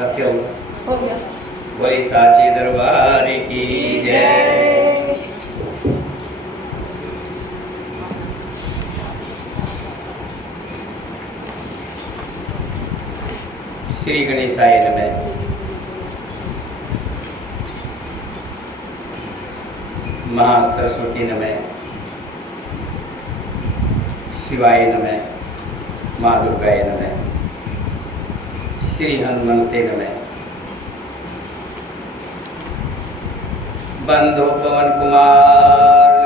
अब क्या हुआ? हो गया। बोली साची दरबार की जय। श्री गणेशाय नमः। महासरस्वती नमः। शिवाय नमः। माँ दुर्गाय नमः। श्री हनुमंते नमः। बंधु पवन कुमार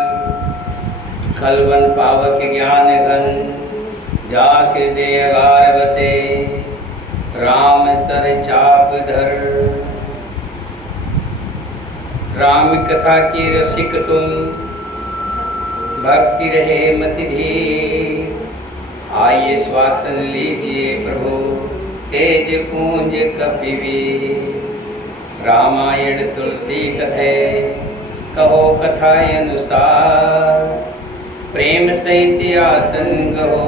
खलवन पावक ज्ञान घन जा सिर अगार बसे राम सर चाप धर। राम कथा की रसिक तुम भक्ति रहे मति धीर। आइए श्वासन लीजिए प्रभु तेज पूंज कपिवीर। रामायण तुलसी कथे कहो कथाय अनुसार। प्रेम सहित आसन गहो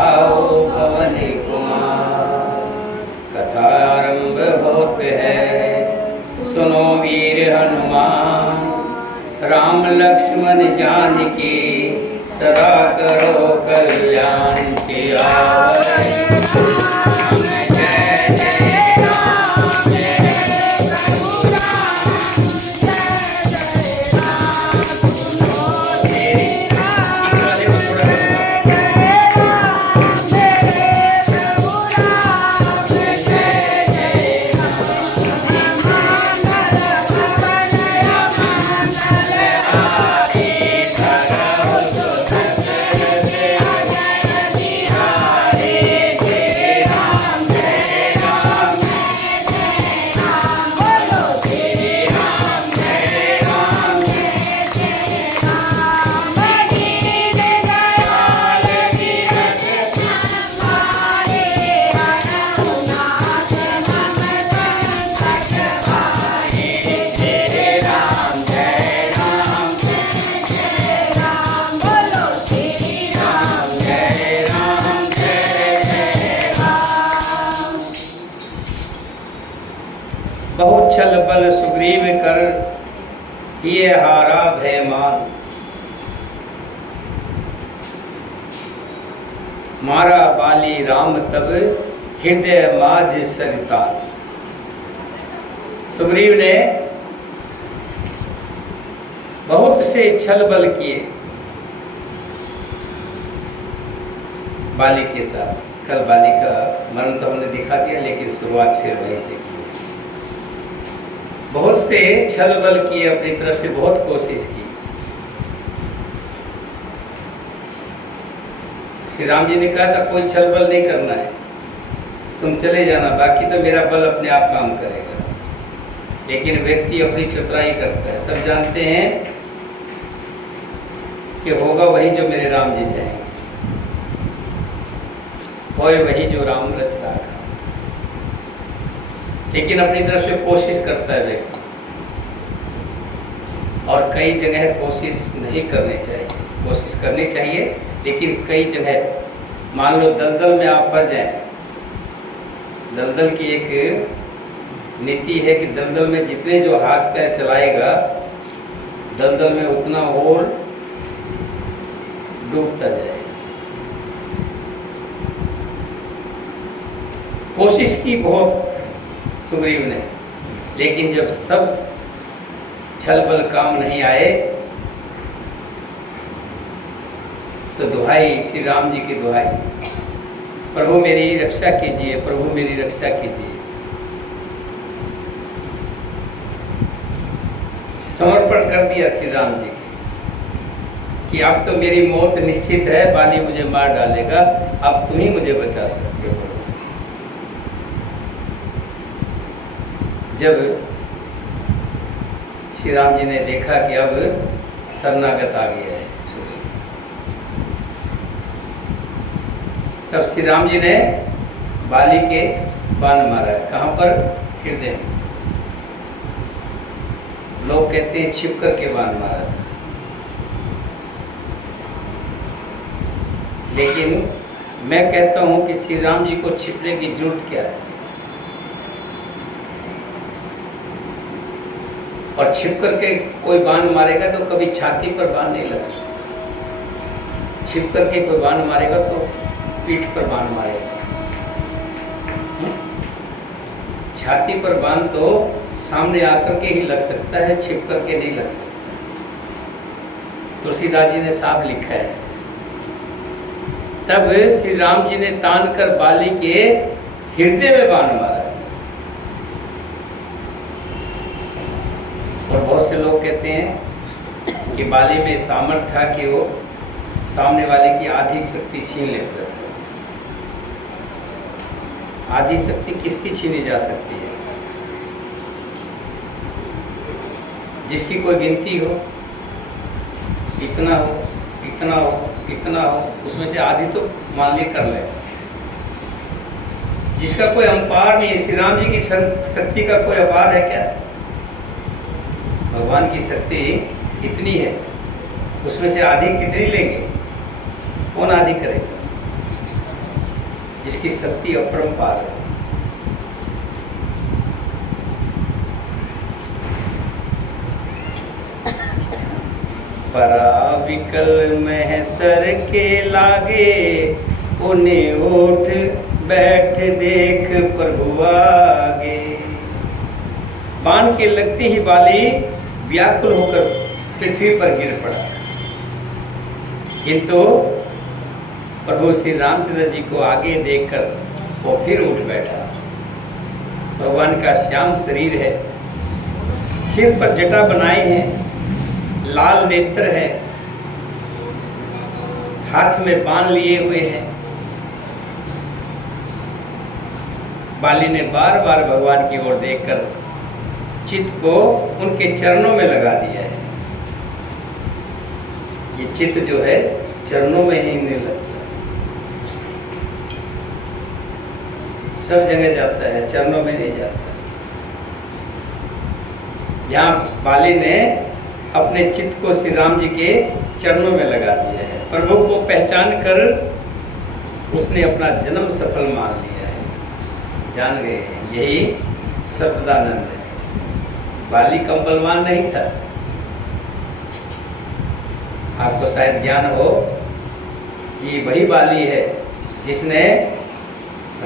आओ पवन कुमार। कथा आरंभ होत है सुनो वीर हनुमान। राम लक्ष्मण जानकी सदा करो कल्याण की बहुत छल बल सुग्रीव कर ये हारा भयमान। मारा बाली राम तब हृदय माज सरिता। सुग्रीव ने बहुत से छल बल किए बाली के साथ। कल बाली का मरण तो हमने दिखा दिया, लेकिन शुरुआत फिर वहीं से की। बहुत से छल बल किए, अपनी तरफ से बहुत कोशिश की। श्री राम जी ने कहा था कोई छल बल नहीं करना है, तुम चले जाना, बाकी तो मेरा बल अपने आप काम करेगा। लेकिन व्यक्ति अपनी चतुराई करता है। सब जानते हैं कि होगा वही जो मेरे राम जी चाहेंगे, होए वही जो राम रच रखा। लेकिन अपनी तरफ से कोशिश करता है व्यक्ति, और कई जगह कोशिश नहीं करनी चाहिए। कोशिश करनी चाहिए, लेकिन कई जगह मान लो दलदल में आप फंस जाएं। दलदल की एक नीति है कि दलदल में जितने जो हाथ पैर चलाएगा, दलदल में उतना और डूबता जाएगा। कोशिश की बहुत सुग्रीव ने, लेकिन जब सब छल बल काम नहीं आए तो दुहाई, श्री राम जी की दुहाई, प्रभु मेरी रक्षा कीजिए, प्रभु मेरी रक्षा कीजिए। समर्पण कर दिया श्री राम जी की कि अब तो मेरी मौत निश्चित है, बाली मुझे मार डालेगा, अब तुम ही मुझे बचा सकते हो। जब श्री राम जी ने देखा कि अब शरणागत आ गया है सूर्य, तब श्री राम जी ने बाली के बाण मारा। कहाँ पर? हृदय में। लोग कहते हैं छिप करके बाण मारा था, लेकिन मैं कहता हूं कि श्री राम जी को छिपने की जरूरत क्या थी? और छिप करके कोई बाण मारेगा तो कभी छाती पर बाण नहीं लग सकता। छिप करके कोई बाण मारेगा तो पीठ पर बाण मारेगा। छाती पर बाण तो सामने आकर के ही लग सकता है, छिप करके नहीं लग सकता। तुलसीदास जी ने साफ लिखा है। तब श्री राम जी ने तान कर बाली के हृदय में बाण मारा। और बहुत से लोग कहते हैं कि बाली में सामर्थ्य था कि वो सामने वाले की आधी शक्ति छीन लेता था। आधी शक्ति किसकी छीनी जा सकती है? जिसकी कोई गिनती हो, इतना हो, इतना हो, इतना हो, उसमें से आधी तो मान ली कर ले। जिसका कोई अपार नहीं है। श्री राम जी की शक्ति का कोई अपार है क्या? भगवान की शक्ति कितनी है, उसमें से आधी कितनी लेंगे? कौन आधी करेगा? जिसकी शक्ति अपरंपार है। पराविकल महसर के लागे, उन्हें उठ बैठ देख प्रभु आगे। बाण के लगते ही बाली व्याकुल होकर पृथ्वी पर गिर पड़ा। किंतु प्रभु श्री रामचंद्र जी को आगे देखकर वो फिर उठ बैठा। भगवान का श्याम शरीर है, सिर पर जटा बनाए हैं, लाल नेत्र है, हाथ में बाण लिए हुए हैं। बाली ने बार बार भगवान की ओर देखकर चित्त को उनके चरणों में लगा दिया है। ये चित्त जो है चरणों में ही नहीं लगता, सब जगह जाता है, चरणों में नहीं जाता। यहाँ बाली ने अपने चित्त को श्री राम जी के चरणों में लगा दिया है। प्रभु को पहचान कर उसने अपना जन्म सफल मान लिया है। जान गए यही सतदानंद है। बाली कम बलवान नहीं था। आपको शायद ज्ञान हो कि वही बाली है जिसने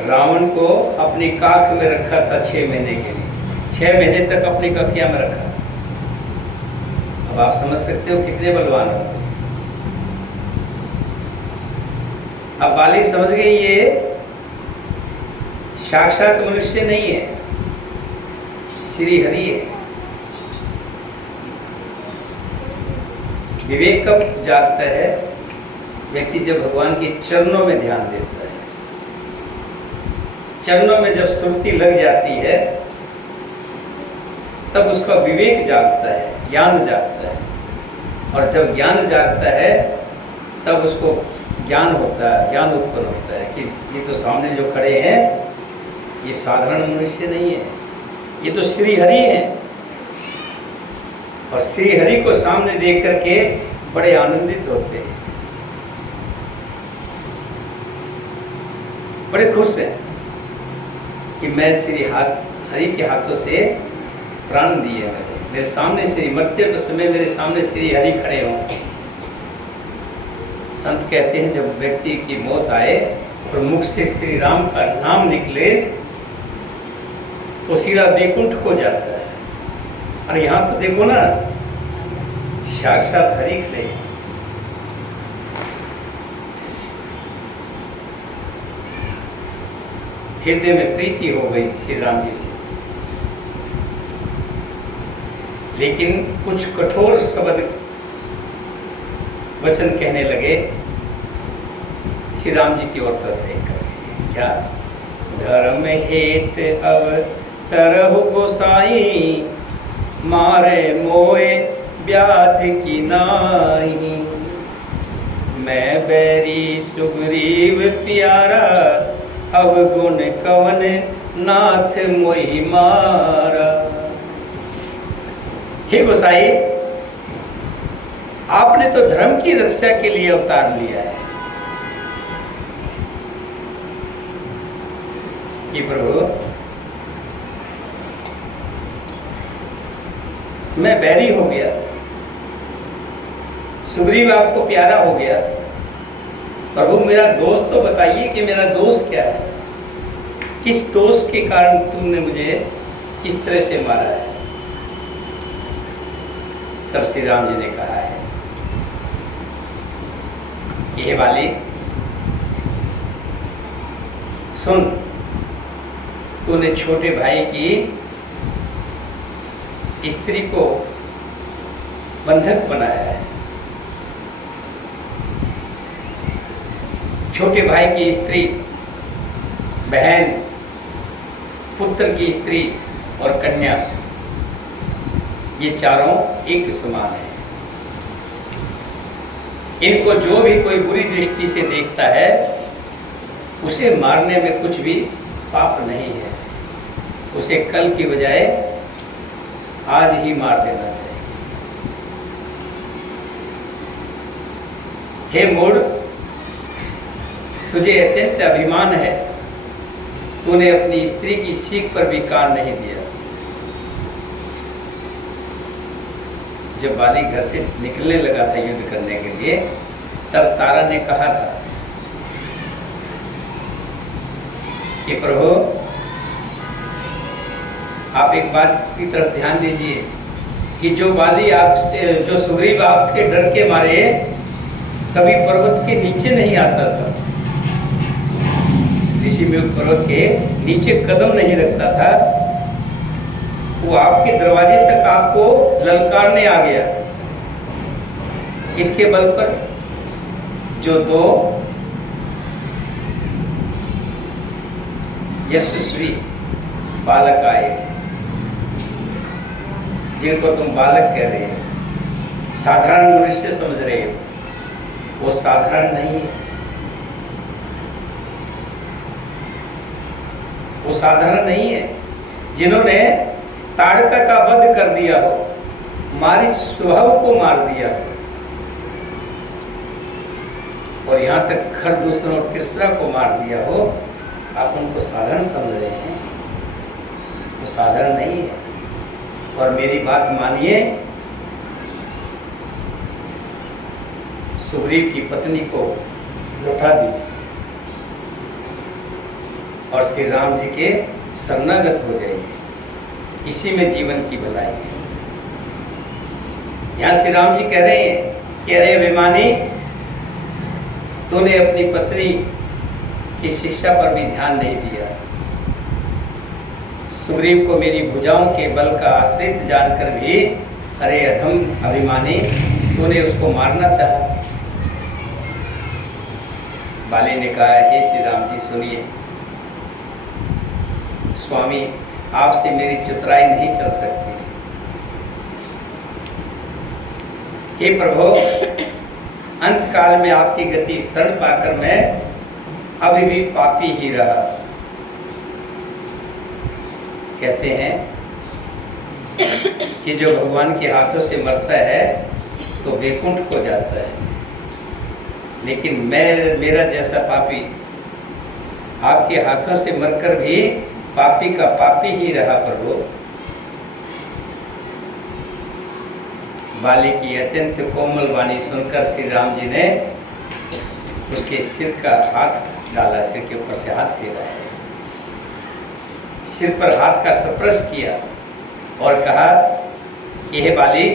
रावण को अपनी काख में रखा था 6 महीने के लिए। 6 महीने तक अपनी कखिया में रखा। अब आप समझ सकते हो कितने बलवान हो। अब बाली समझ गई ये साक्षात मनुष्य नहीं है, श्री हरि है। विवेक कब जागता है? व्यक्ति जब भगवान के चरणों में ध्यान देता है। चरणों में जब सुरती लग जाती है तब उसका विवेक जागता है, ज्ञान जागता है। और जब ज्ञान जागता है तब उसको ज्ञान होता है, ज्ञान उत्पन्न होता है कि ये तो सामने जो खड़े हैं ये साधारण मनुष्य नहीं है, ये तो श्री हरि है। और श्री हरि को सामने देख करके बड़े आनंदित होते हैं, बड़े खुश हैं कि मैं श्री हरि के हाथों से प्राण दिए। मेरे सामने श्री मरते समय मेरे सामने श्री हरि खड़े हों। संत कहते हैं जब व्यक्ति की मौत आए और मुख से श्री राम का नाम निकले तो सीधा वैकुंठ हो जाता है। और यहाँ तो देखो ना, साक्षात हरि खड़े। हृदय में प्रीति हो गई श्री राम जी से। लेकिन कुछ कठोर शब्द वचन कहने लगे श्री राम जी की ओर तरफ देखकर। क्या? धर्म हेत अवतरहु गोसाई, मारे मोए व्याध की नाई। मैं बैरी सुग्रीव प्यारा, अवगुण कवन नाथ मोहि मारा। हे गोसाई, आपने तो धर्म की रक्षा के लिए अवतार लिया है कि प्रभु मैं बैरी हो गया, सुग्रीव आपको प्यारा हो गया, प्रभु मेरा दोष तो बताइए कि मेरा दोष क्या है, किस दोष के कारण तुमने मुझे इस तरह से मारा है। तब श्री राम जी ने कहा है, ये वाली सुन, तूने छोटे भाई की स्त्री को बंधक बनाया है। छोटे भाई की स्त्री, बहन, पुत्र की स्त्री और कन्या, ये चारों एक समान है। इनको जो भी कोई बुरी दृष्टि से देखता है उसे मारने में कुछ भी पाप नहीं है, उसे कल की बजाय आज ही मार देना चाहिए। हे मूढ़, तुझे अत्यंत अभिमान है, तूने अपनी स्त्री की सीख पर भी कान नहीं दिया। जब बाली घर से निकलने लगा था युद्ध करने के लिए, तब तारा ने कहा था कि प्रभु आप एक बात की तरफ ध्यान दीजिए कि जो सुग्रीव आपके डर के मारे कभी पर्वत के नीचे नहीं आता था, ऋषिमुख पर्वत के नीचे कदम नहीं रखता था, वो आपके दरवाजे तक आपको ललकारने आ गया। इसके बल पर जो दो यशस्वी बालक आए, जिनको तुम बालक कह रहे हो, साधारण मनुष्य समझ रहे हो, वो साधारण नहीं है, वो साधारण नहीं है। जिन्होंने ताड़का का वध कर दिया हो, मारीच स्वभाव को मार दिया हो, और यहाँ तक खरदूषण और तिरसरा को मार दिया हो, आप उनको साधारण समझ रहे हैं, वो साधारण नहीं है। और मेरी बात मानिए, सुग्रीव की पत्नी को लौटा दीजिए और श्री राम जी के शरणागत हो जाइए, इसी में जीवन की भलाई है। यहाँ श्री राम जी कह रहे हैं कि अरे अभिमानी, तूने अपनी पत्नी की शिक्षा पर भी ध्यान नहीं दिया। सुग्रीव को मेरी भुजाओं के बल का आश्रित जानकर भी अरे अधम अभिमानी, तूने उसको मारना चाहा। बाली ने कहा, हे श्री राम जी सुनिए, स्वामी आपसे मेरी चतुराई नहीं चल सकती। हे प्रभु, अंत काल में आपकी गति शरण पाकर मैं अभी भी पापी ही रहा। कहते हैं कि जो भगवान के हाथों से मरता है तो वैकुंठ को जाता है, लेकिन मेरा जैसा पापी आपके हाथों से मरकर भी पापी का पापी ही रहा। प्रभु, बाली की अत्यंत कोमल वाणी सुनकर श्री राम जी ने उसके सिर का हाथ डाला, सिर के ऊपर से हाथ फेरा है, सिर पर हाथ का स्पर्श किया और कहा, यह बाली,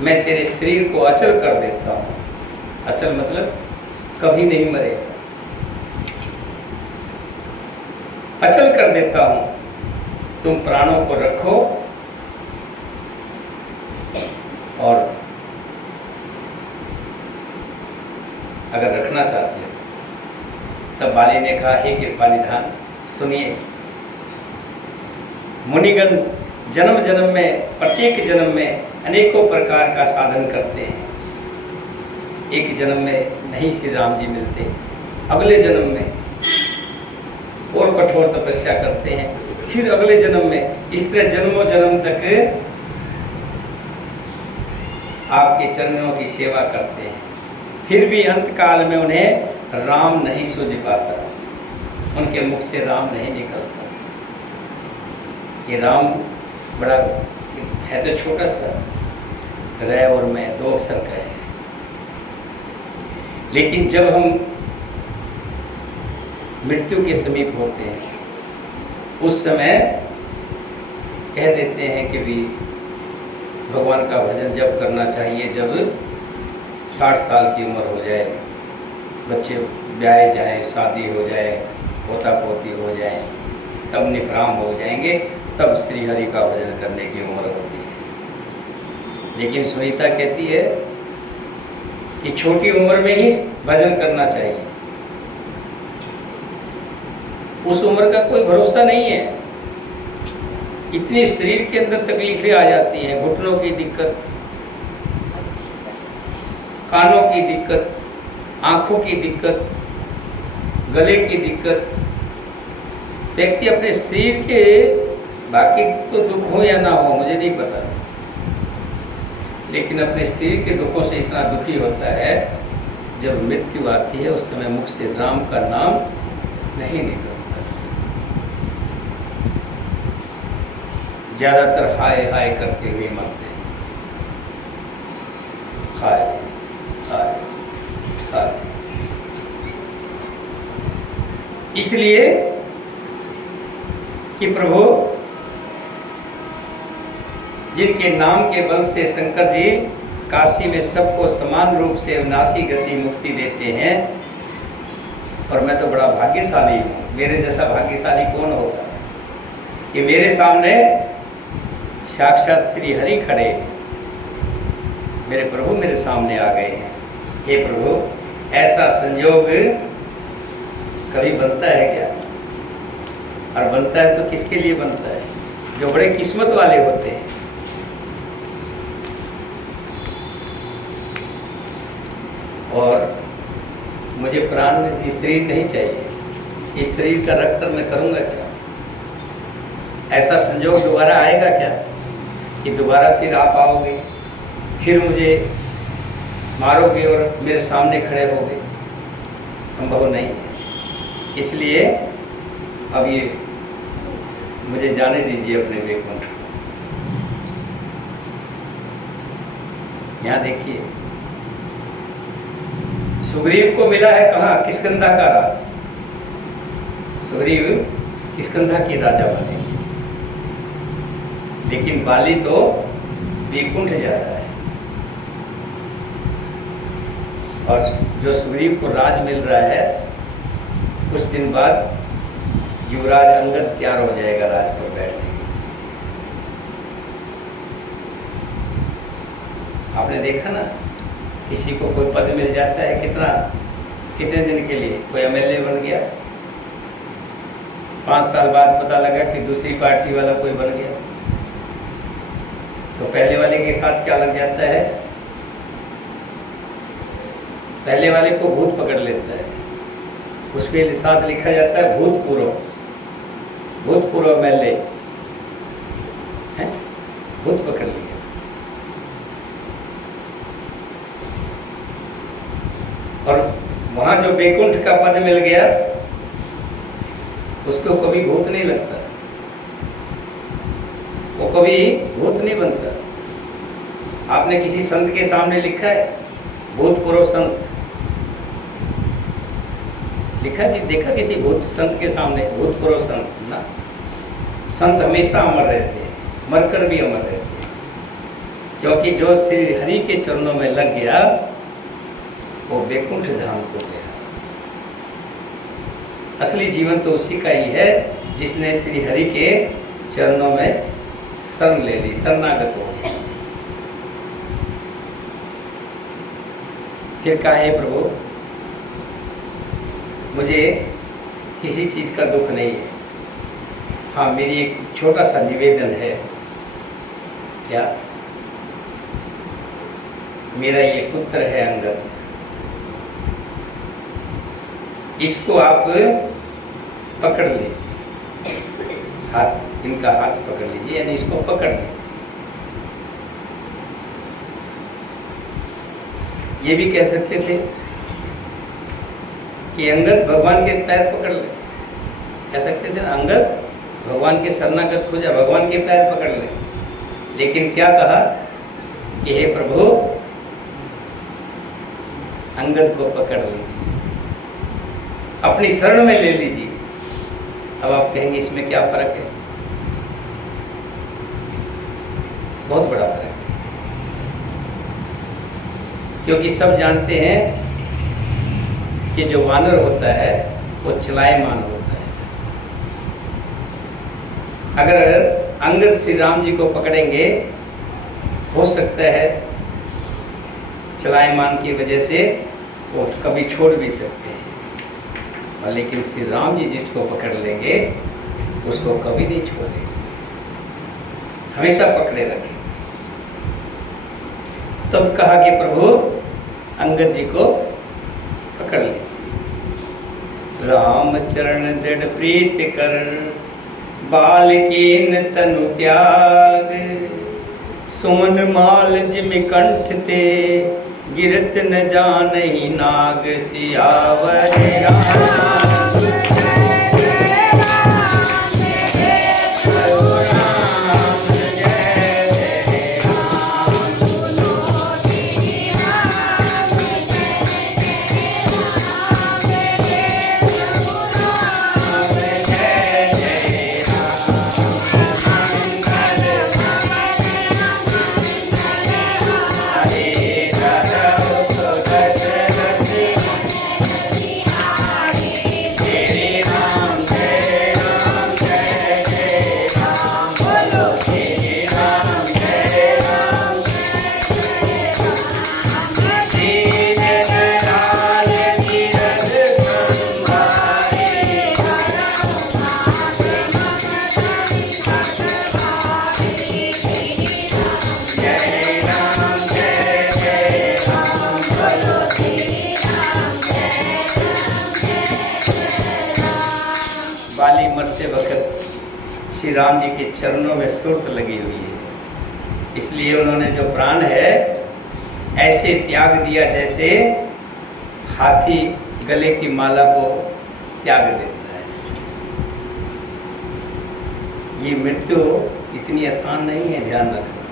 मैं तेरे शरीर को अचल कर देता हूँ। अचल मतलब कभी नहीं मरेगा, अचल कर देता हूँ, तुम प्राणों को रखो। और अगर रखना चाहती हो, तब बाली ने कहा, हे कृपा निधान सुनिए, मुनिगण जन्म जन्म में, प्रत्येक जन्म में अनेकों प्रकार का साधन करते हैं। एक जन्म में नहीं श्री राम जी मिलते, अगले जन्म में और कठोर तपस्या करते हैं, फिर अगले जन्म में, इस तरह जन्मों जन्म तक आपके चरणों की सेवा करते हैं। फिर भी अंत काल में उन्हें राम नहीं सूझ पाता, उनके मुख से राम नहीं निकलता। ये राम बड़ा है तो छोटा सा, र और मैं 2 अक्षर का है। लेकिन जब हम मृत्यु के समीप होते हैं उस समय कह देते हैं कि भी भगवान का भजन जब करना चाहिए जब 60 साल की उम्र हो जाए, बच्चे ब्याहे जाएं, शादी हो जाए, पोता पोती हो जाए, तब निफराम हो जाएंगे, तब श्री हरि का भजन करने की उम्र होती है। लेकिन सुनीता कहती है कि छोटी उम्र में ही भजन करना चाहिए। उस उम्र का कोई भरोसा नहीं है, इतनी शरीर के अंदर तकलीफें आ जाती हैं, घुटनों की दिक्कत, कानों की दिक्कत, आँखों की दिक्कत, गले की दिक्कत। व्यक्ति अपने शरीर के, बाकी तो दुख हो या ना हो मुझे नहीं पता, लेकिन अपने शरीर के दुखों से इतना दुखी होता है, जब मृत्यु आती है उस समय मुख से राम का नाम नहीं निकलता। ज़्यादातर हाय हाय करते हुए मरते हैं, हाय हाय हाय। इसलिए कि प्रभु जिनके नाम के बल से शंकर जी काशी में सबको समान रूप से अविनाशी गति मुक्ति देते हैं, और मैं तो बड़ा भाग्यशाली हूँ, मेरे जैसा भाग्यशाली कौन होगा कि मेरे सामने साक्षात श्री हरि खड़े, मेरे प्रभु मेरे सामने आ गए हैं। हे प्रभु, ऐसा संयोग कभी बनता है क्या? और बनता है तो किसके लिए बनता है? जो बड़े किस्मत वाले होते हैं। और मुझे प्राण में इस शरीर नहीं चाहिए, इस शरीर का रख कर मैं करूँगा क्या? ऐसा संयोग दोबारा आएगा क्या कि दोबारा फिर आप आओगे, फिर मुझे मारोगे और मेरे सामने खड़े होगे? संभव नहीं है। इसलिए अब ये मुझे जाने दीजिए अपने वैकुंठ। यहाँ देखिए, सुग्रीव को मिला है कहाँ? किष्किंधा का राज। सुग्रीव किष्किंधा की राजा बने, लेकिन बाली तो वैकुंठ जा रहा है। और जो सुग्रीव को राज मिल रहा है, कुछ दिन बाद युवराज अंगद तैयार हो जाएगा राज पर बैठने के लिए। आपने देखा ना, किसी को कोई पद मिल जाता है, कितने दिन के लिए? कोई एमएलए बन गया, 5 साल बाद पता लगा कि दूसरी पार्टी वाला कोई बन गया, तो पहले वाले के साथ क्या लग जाता है? पहले वाले को भूत पकड़ लेता है, उसके साथ लिखा जाता है भूतपूर्व एमएलए है, भूत पकड़ लिया। और वहां जो वैकुंठ का पद मिल गया, उसको कभी भूत नहीं लगता, वो कभी भूत नहीं बनता। आपने किसी संत के सामने लिखा है भूतपूर्व संत? लिखा कि देखा किसी भूत संत के सामने भूतपूर्व संत? ना, संत हमेशा अमर रहते हैं, मरकर भी अमर रहते हैं, क्योंकि जो श्री हरि के चरणों में लग गया वो वैकुंठ धाम को गया। असली जीवन तो उसी का ही है जिसने श्री हरि के चरणों में शरण ले ली, शरणागत हो गया। फिर कहा, हे प्रभु, मुझे किसी चीज़ का दुख नहीं है। हाँ, मेरी एक छोटा सा निवेदन है। क्या? मेरा ये पुत्र है अंगद, इसको आप पकड़ लीजिए, हाथ, इनका हाथ पकड़ लीजिए, यानी इसको पकड़ लीजिए। ये भी कह सकते थे कि अंगद भगवान के पैर पकड़ ले, कह सकते थे ना, अंगद भगवान के शरणागत हो जा, भगवान के पैर पकड़ ले। लेकिन क्या कहा कि हे प्रभु अंगद को पकड़ लीजिए, अपनी शरण में ले लीजिए। अब आप कहेंगे इसमें क्या फर्क है? बहुत बड़ा फर्क है, क्योंकि सब जानते हैं कि जो वानर होता है वो चलायमान होता है। अगर अंगद श्री राम जी को पकड़ेंगे, हो सकता है चलायमान की वजह से वो कभी छोड़ भी सकते हैं, और लेकिन श्री राम जी जिसको पकड़ लेंगे उसको कभी नहीं छोड़ेंगे, हमेशा पकड़े रखें। तब कहा कि प्रभु अंगद जी को पकड़ लीजिए। राम चरण दृढ़ प्रीत कर, बालकीन तनु त्याग, सुमन माल जिम कंठ ते, गिरत न जानहि नाग, सियावर रामचंद्र। श्री राम जी के चरणों में सुर्त लगी हुई है, इसलिए उन्होंने जो प्राण है ऐसे त्याग दिया जैसे हाथी गले की माला को त्याग देता है। ये मृत्यु इतनी आसान नहीं है, ध्यान रखना।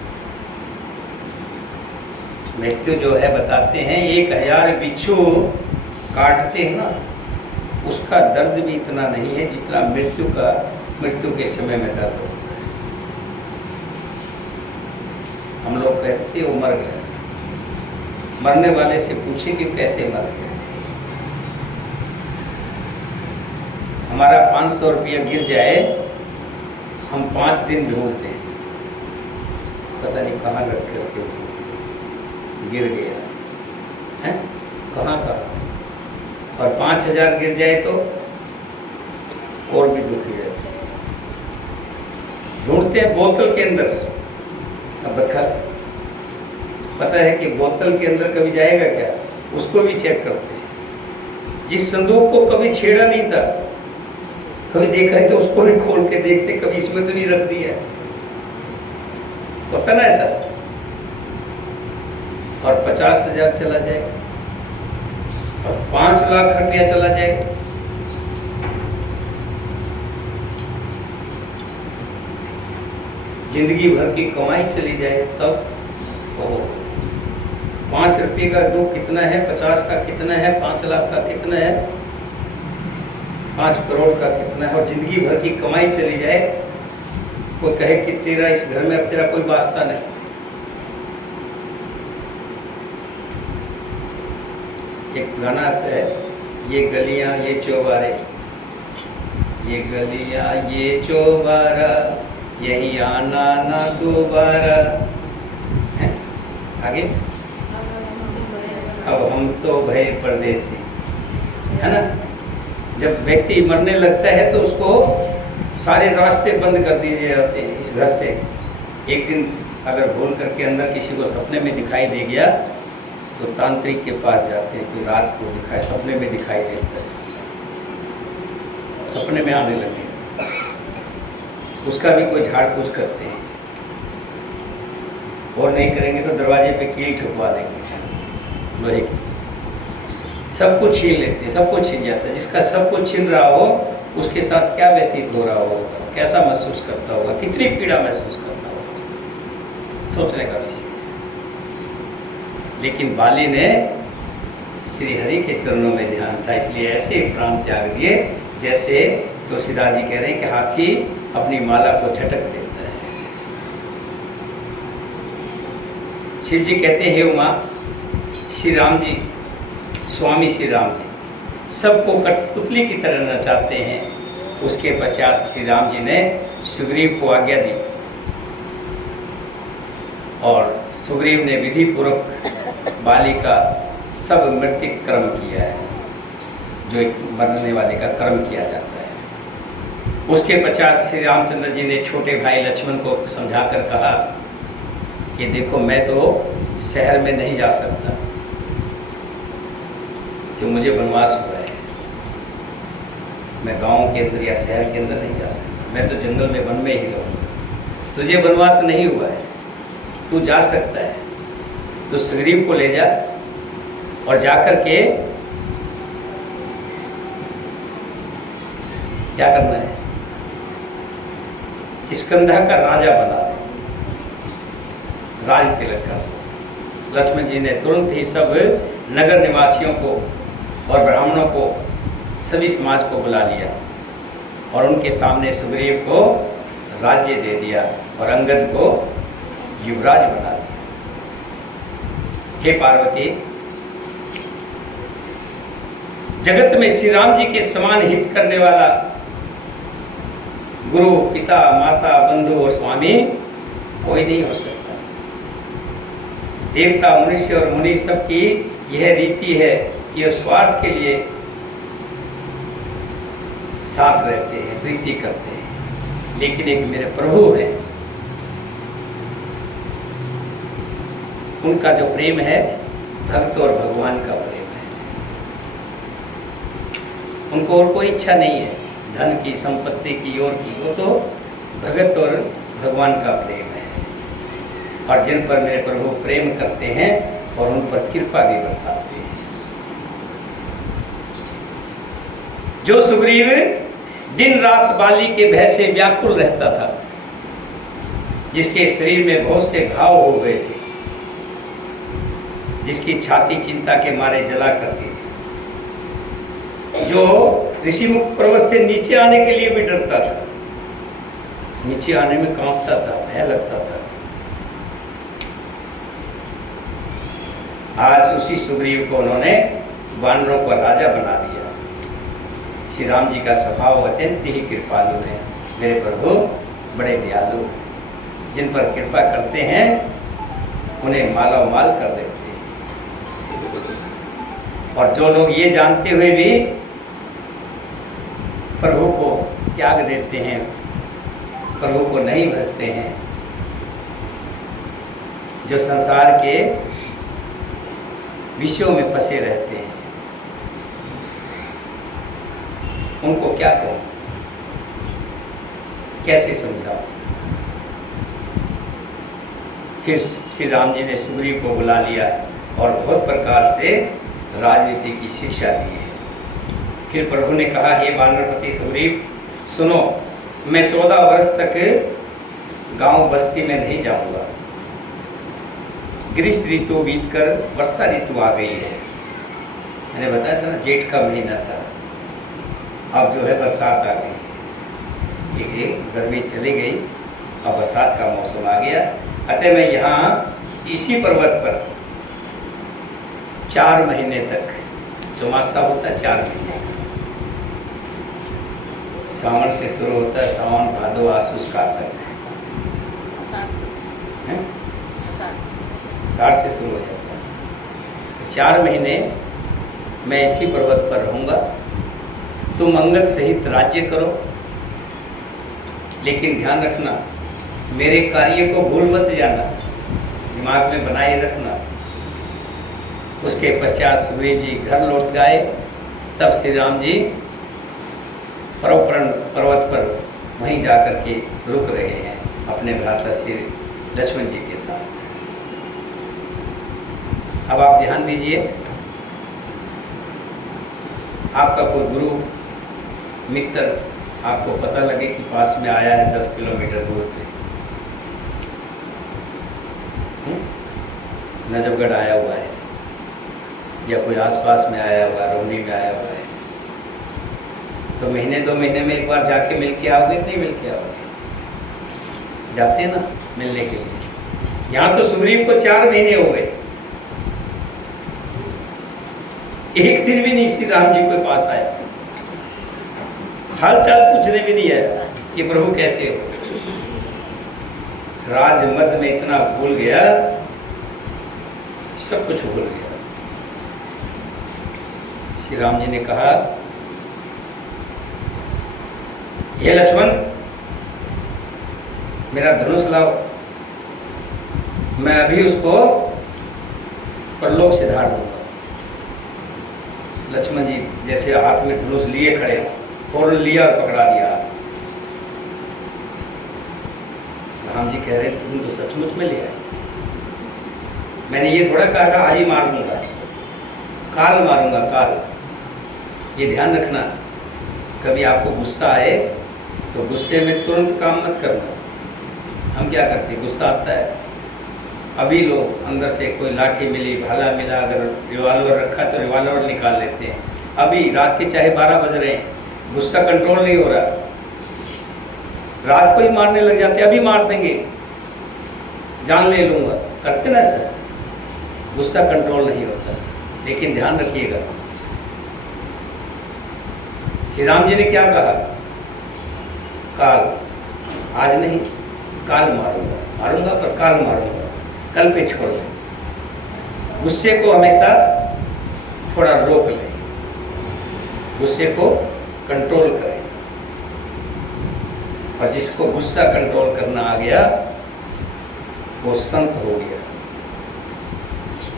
मृत्यु जो है बताते हैं 1000 बिच्छू काटते हैं ना, उसका दर्द भी इतना नहीं है जितना मृत्यु के समय में दर्द होता है। हम लोग कहते हैं वो मर गया, मरने वाले से पूछे कि कैसे मर गया। हमारा 500 रुपया गिर जाए, हम 5 दिन ढूंढते हैं, पता नहीं कहाँ रख करके गिर गया है, कहाँ। और 5000 गिर जाए तो और भी दुखी रहते हैं। ढूंढते हैं बोतल के अंदर। अब पता है कि बोतल के अंदर कभी जाएगा क्या, उसको भी चेक करते हैं। जिस संदूक को कभी छेड़ा नहीं था, कभी देखा नहीं तो उसको भी खोल के देखते, कभी इसमें तो नहीं रख दिया, होता ना ऐसा। और 50,000 चला जाए और 5 लाख रुपया चला जाए, जिंदगी भर की कमाई चली जाए, तब तो 5 रुपये का दुख कितना है, 50 का कितना है, 5 लाख का कितना है, 5 करोड़ का कितना है, और जिंदगी भर की कमाई चली जाए। कोई कहे कि तेरा इस घर में अब तेरा कोई वास्ता नहीं। एक गाना आता है, ये गलियां ये चौबारे, ये गलियां ये चौबारा, यही आना ना दोबारा। आगे, अब हम तो भय परदेसी, है ना। जब व्यक्ति मरने लगता है तो उसको सारे रास्ते बंद कर दिए जाते हैं इस घर से। एक दिन अगर भूल करके अंदर किसी को सपने में दिखाई दे गया तो तांत्रिक के पास जाते हैं कि रात को दिखाए, सपने में दिखाई देता है, सपने में आने लगे, उसका भी कोई झाड़ फूस करते हैं। और नहीं करेंगे तो दरवाजे पे कील ठुकवा देंगे लोहे की। सब कुछ छीन लेते हैं, सब कुछ छीन जाता है। जिसका सब कुछ छीन रहा हो उसके साथ क्या व्यतीत हो रहा होगा, कैसा महसूस करता होगा, कितनी पीड़ा महसूस करता होगा। सोचने का विषय है। लेकिन बाली ने श्री हरि के चरणों में ध्यान था, इसलिए ऐसे प्राण त्याग दिए जैसे तुलसीदास जी कह रहे हैं कि हाथी अपनी माला को झटक देता है। शिव जी कहते हैं, हे उमा, श्री राम जी, स्वामी श्री राम जी सबको कठपुतली की तरह नचाते हैं। उसके पश्चात श्री राम जी ने सुग्रीव को आज्ञा दी और सुग्रीव ने विधि पूर्वक बाली का सब मृतिक कर्म किया है, जो एक मरने वाले का कर्म किया जाता है। उसके पश्चात श्री रामचंद्र जी ने छोटे भाई लक्ष्मण को समझाकर कहा कि देखो, मैं तो शहर में नहीं जा सकता कि मुझे वनवास हुआ है, मैं गांव के अंदर या शहर के अंदर नहीं जा सकता, मैं तो जंगल में वन में ही रहूँगा। तुझे वनवास नहीं हुआ है, तू जा सकता है, तो सुग्रीव को ले जा और जाकर के क्या करना है, स्कंधा का राजा बना दे, राज तिलक कर दो। लक्ष्मण जी ने तुरंत ही सब नगर निवासियों को और ब्राह्मणों को, सभी समाज को बुला लिया और उनके सामने सुग्रीव को राज्य दे दिया और अंगद को युवराज बना दिया। हे पार्वती, जगत में श्री राम जी के समान हित करने वाला गुरु, पिता, माता, बंधु और स्वामी कोई नहीं हो सकता। देवता, मनुष्य और मुनि सब की यह रीति है कि स्वार्थ के लिए साथ रहते हैं, प्रीति करते हैं, लेकिन एक मेरे प्रभु है, उनका जो प्रेम है भक्त और भगवान का प्रेम है। उनको और कोई इच्छा नहीं है धन की, संपत्ति की और की, वो तो भगत और भगवान का प्रेम है। और जिन पर मेरे प्रभु प्रेम करते हैं और उन पर कृपा भी बरसाते हैं। जो सुग्रीव दिन रात बाली के भय से व्याकुल रहता था, जिसके शरीर में बहुत से घाव हो गए थे, जिसकी छाती चिंता के मारे जला करती थी, जो ऋषिमुख पर्वत से नीचे आने के लिए भी डरता था, नीचे आने में कांपता था, भय लगता था, आज उसी सुग्रीव को उन्होंने वानरों का राजा बना दिया। श्री राम जी का स्वभाव अत्यंत ही कृपालु है। मेरे प्रभु बड़े दयालु हैं, जिन पर कृपा करते हैं उन्हें माला माल कर देते हैं। और जो लोग ये जानते हुए भी प्रभु को त्याग देते हैं, प्रभु को नहीं भजते हैं, जो संसार के विषयों में फंसे रहते हैं, उनको क्या कहूँ, कैसे समझाऊं। फिर श्री राम जी ने सुग्रीव को बुला लिया और बहुत प्रकार से राजनीति की शिक्षा दी है। फिर प्रभु ने कहा, हे वानरपति सुग्रीव, सुनो, मैं 14 वर्ष तक गांव बस्ती में नहीं जाऊंगा। ग्रीष्म ऋतु बीतकर वर्षा ऋतु आ गई है। मैंने बताया था ना, जेठ का महीना था, अब जो है बरसात आ गई है। ठीक है, गर्मी चली गई, अब बरसात का मौसम आ गया। अतः मैं यहाँ इसी पर्वत पर 4 महीने तक, चौमासा होता है 4 महीने, सावन से शुरू होता है, सावन, भादो, आसूस, कार्तिक, साठ से शुरू हो जाता है। 4 महीने मैं इसी पर्वत पर रहूँगा। तुम अंगद सहित राज्य करो, लेकिन ध्यान रखना, मेरे कार्य को भूल मत जाना, दिमाग में बनाए रखना। उसके पश्चात सुग्रीव जी घर लौट गए। तब श्री राम जी पर्वत पर वहीं जाकर के रुक रहे हैं अपने भ्राता श्री लक्ष्मण जी के साथ। अब आप ध्यान दीजिए, आपका कोई गुरु मित्र आपको पता लगे कि पास में आया है 10 किलोमीटर दूर पे, नजफगढ़ आया हुआ है या कोई आसपास में आया हुआ, रोहनी में आया हुआ है, तो महीने 2 महीने में एक बार जाके मिल के आओगे कि नहीं मिल के आओगे? जाते हैं ना मिलने के लिए। यहाँ तो सुग्रीव को 4 महीने हो गए, एक दिन भी नहीं श्री राम जी के पास आया, हाल चाल पूछने भी नहीं आया कि प्रभु कैसे हो। राजमद में इतना भूल गया, सब कुछ भूल गया। श्री राम जी ने कहा, हे लक्ष्मण, मेरा धनुष लाओ, मैं अभी उसको परलोक से धार दूंगा। लक्ष्मण जी जैसे हाथ में धनुष लिए खड़े, फौरन लिया और पकड़ा दिया। राम जी कह रहे, तुम तो सचमुच में ले आए, मैंने ये थोड़ा कहा था आज ही मार दूंगा, काल मारूंगा, काल। ये ध्यान रखना, कभी आपको गुस्सा आए तो गुस्से में तुरंत काम मत करना। हम क्या करते, गुस्सा आता है, अभी लोग अंदर से कोई लाठी मिली, भाला मिला, अगर रिवॉल्वर रखा तो रिवॉल्वर निकाल लेते हैं। अभी रात के चाहे 12 बज रहे हैं, गुस्सा कंट्रोल नहीं हो रहा, रात को ही मारने लग जाते, अभी मार देंगे, जान ले लूँगा, करते ना सर। गुस्सा कंट्रोल नहीं होता। लेकिन ध्यान रखिएगा, श्री राम जी ने क्या कहा, काल, आज नहीं, काल मारूंगा, मारूंगा पर काल मारूंगा, कल पे छोड़ दें। गुस्से को हमेशा थोड़ा रोक लें, गुस्से को कंट्रोल करें। और जिसको गुस्सा कंट्रोल करना आ गया वो संत हो गया।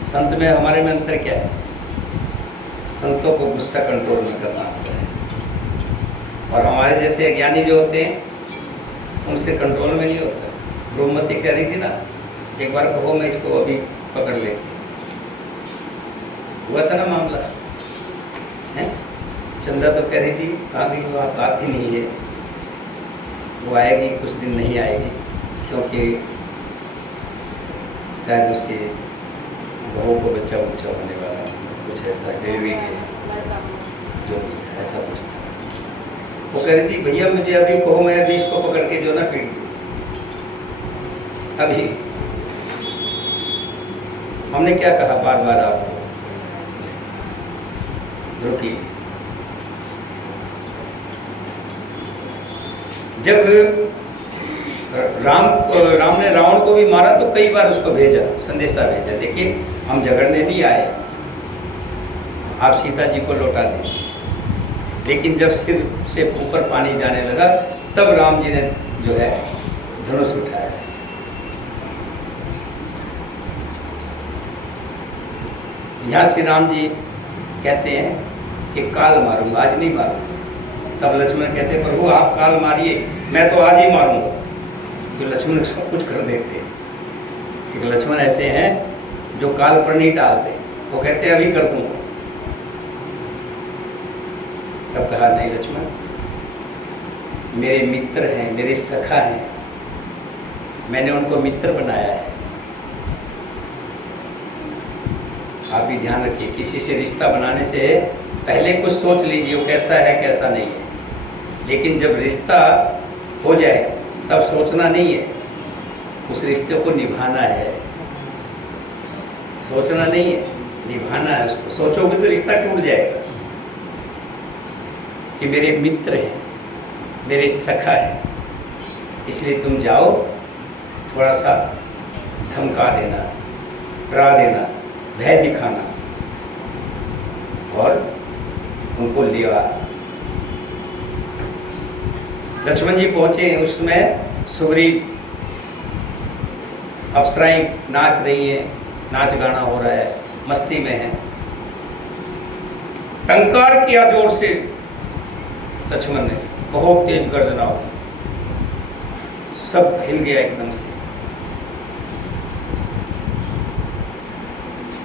संत में हमारे में अंतर क्या है? संतों को गुस्सा कंट्रोल नहीं करना आता है, और हमारे जैसे ज्ञानी जो होते हैं उनसे कंट्रोल में नहीं होता। रूपमती कह रही थी ना, एक बार कहो मैं इसको अभी पकड़ लेती, हुआ था ना मामला है। चंदा तो कह रही थी, कहाँ गई वो, आप आती नहीं है, वो आएगी, कुछ दिन नहीं आएगी, क्योंकि शायद उसके बहू को बच्चा होने वाला, कुछ ऐसा डिलीवरी केस जो भी था, ऐसा कुछ था। वो कह रही थी, भैया मुझे अभी कहो, मैं अभी इसको पकड़ के जो ना पीट दूँ अभी। हमने क्या कहा बार बार आपको, रुकिए। जब राम ने रावण को भी मारा तो कई बार उसको भेजा, संदेशा भेजा, देखिए हम झगड़ने नहीं आए, आप सीता जी को लौटा दें। लेकिन जब सिर से ऊपर पानी जाने लगा तब राम जी ने जो है धनुष उठाया। यहाँ श्री राम जी कहते हैं कि काल मारूंगा, आज नहीं मारूंगा। तब लक्ष्मण कहते हैं, प्रभु आप काल मारिए, मैं तो आज ही मारूंगा। तो लक्ष्मण सब कुछ कर देते हैं। एक लक्ष्मण ऐसे हैं जो काल पर नहीं टालते, वो कहते हैं अभी कर दूंगा। तब कहा, नहीं लक्ष्मण, मेरे मित्र हैं, मेरे सखा हैं, मैंने उनको मित्र बनाया है। आप भी ध्यान रखिए, किसी से रिश्ता बनाने से पहले कुछ सोच लीजिए वो कैसा है कैसा नहीं है। लेकिन जब रिश्ता हो जाए तब सोचना नहीं है, उस रिश्ते को निभाना है। सोचना नहीं है, निभाना है उसको। सोचोगे तो रिश्ता टूट जाएगा। कि मेरे मित्र हैं, मेरे सखा हैं, इसलिए तुम जाओ, थोड़ा सा धमका देना, डरा देना, भय दिखाना और उनको लिया। लक्ष्मण जी पहुंचे, उसमें सुग्रीव, अप्सराएं नाच रही हैं, नाच गाना हो रहा है, मस्ती में है। टंकार किया जोर से लक्ष्मण ने, बहुत तेज गर्जना हो, सब हिल गया एकदम से।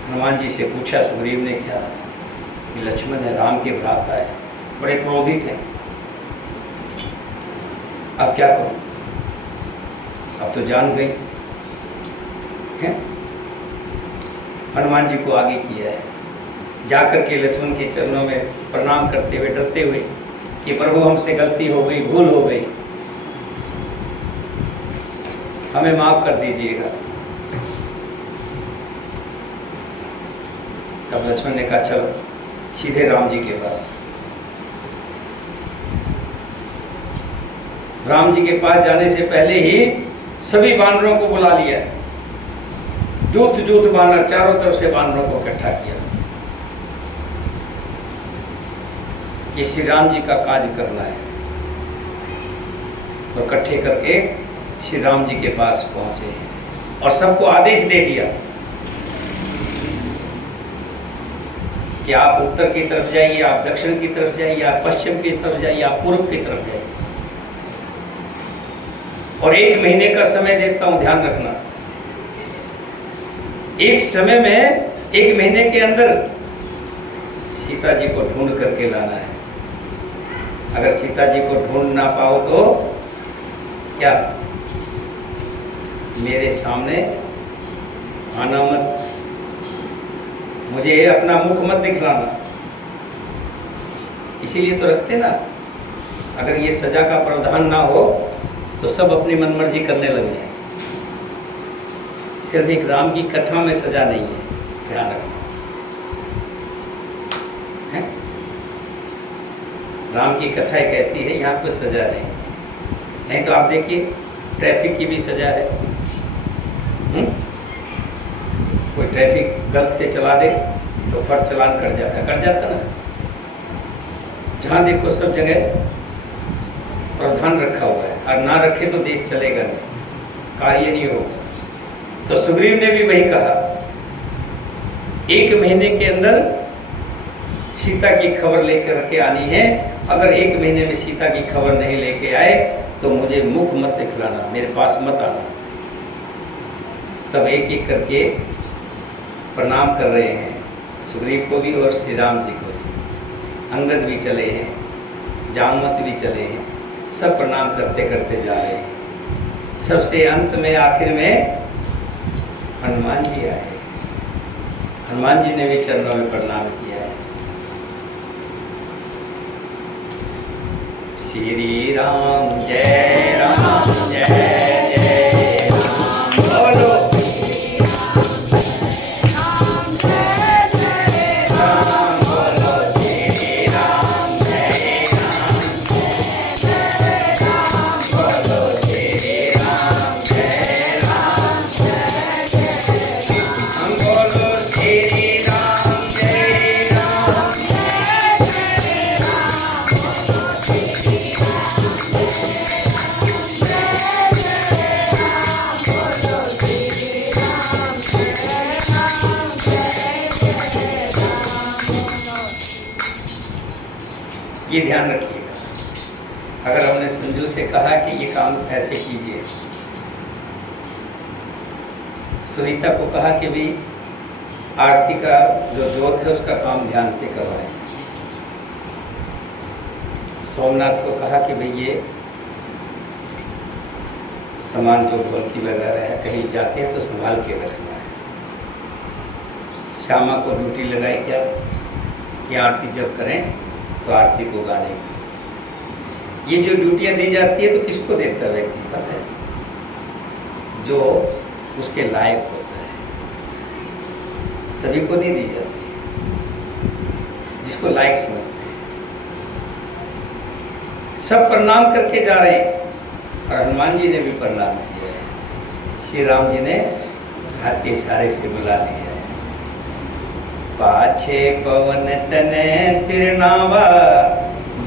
हनुमान जी से पूछा सुग्रीव ने क्या, कि लक्ष्मण है, राम के भ्राता है, बड़े क्रोधित हैं, अब क्या करूं? अब तो जान गई है। हनुमान जी को आगे किया है। जाकर के लक्ष्मण के चरणों में प्रणाम करते हुए, डरते हुए कि प्रभु हमसे गलती हो गई, भूल हो गई, हमें माफ कर दीजिएगा। तब लक्ष्मण ने कहा चलो सीधे राम जी के पास। राम जी के पास जाने से पहले ही सभी बानरों को बुला लिया, जूथ जूथ बानर, चारों तरफ से बानरों को इकट्ठा किया कि श्री राम जी का काज करना है। और इकट्ठे करके श्री राम जी के पास पहुंचे और सबको आदेश दे दिया कि आप उत्तर की तरफ जाइए, आप दक्षिण की तरफ जाइए, आप पश्चिम की तरफ जाइए, आप पूर्व की तरफ जाइए, और 1 महीने का समय देता हूं, ध्यान रखना। एक समय में 1 महीने के अंदर सीता जी को ढूंढ करके लाना है। अगर सीता जी को ढूंढ ना पाओ तो क्या, मेरे सामने आना मत, मुझे अपना मुख मत दिखलाना। इसीलिए तो रखते ना, अगर ये सजा का प्रावधान ना हो तो सब अपनी मनमर्जी करने लग जाए। सिर्फ एक राम की कथा में सजा नहीं है, ध्यान रखना है। राम की कथा एक ऐसी है, यहाँ कोई सजा नहीं तो आप देखिए ट्रैफिक की भी सजा है। कोई ट्रैफिक गलत से चला दे तो फट चालान कट जाता ना। जहाँ देखो सब जगह प्रावधान रखा हुआ है, और ना रखे तो देश चलेगा नहीं, कार्य नहीं होगा। तो सुग्रीव ने भी वही कहा, 1 महीने के अंदर सीता की खबर लेकर के आनी है। अगर 1 महीने में सीता की खबर नहीं लेके आए तो मुझे मुख मत दिखलाना, मेरे पास मत आना। तब एक एक करके प्रणाम कर रहे हैं, सुग्रीव को भी और श्री राम जी को भी। अंगद भी चले हैं, जामवंत भी चले हैं, सब प्रणाम करते करते जा रहे हैं। सबसे अंत में आखिर में हनुमान जी आए। हनुमान जी ने भी चरणों में प्रणाम किया है। श्री राम जय राम जय जय राम, बोलो ये ध्यान रखिएगा। अगर हमने संजू से कहा कि ये काम ऐसे कीजिए, सुनीता को कहा कि भी आरती का जो जोत है उसका काम ध्यान से करवाएं, सोमनाथ को कहा कि भाई ये सामान जो ढोलकी वगैरह है कहीं जाते हैं तो संभाल के रखना है। श्यामा को ड्यूटी लगाई क्या कि आरती जब करें तो आरती को गाने की। ये जो ड्यूटियां दी जाती है तो किसको देता है व्यक्ति, पता है? जो उसके लायक होता है, सभी को नहीं दी जाती, जिसको लायक समझते हैं। सब प्रणाम करके जा रहे हैं और हनुमान जी ने भी प्रणाम किया है। श्री राम जी ने हाथ के इशारे से बुला लिया है। पाछे पवन तने सिर नावा,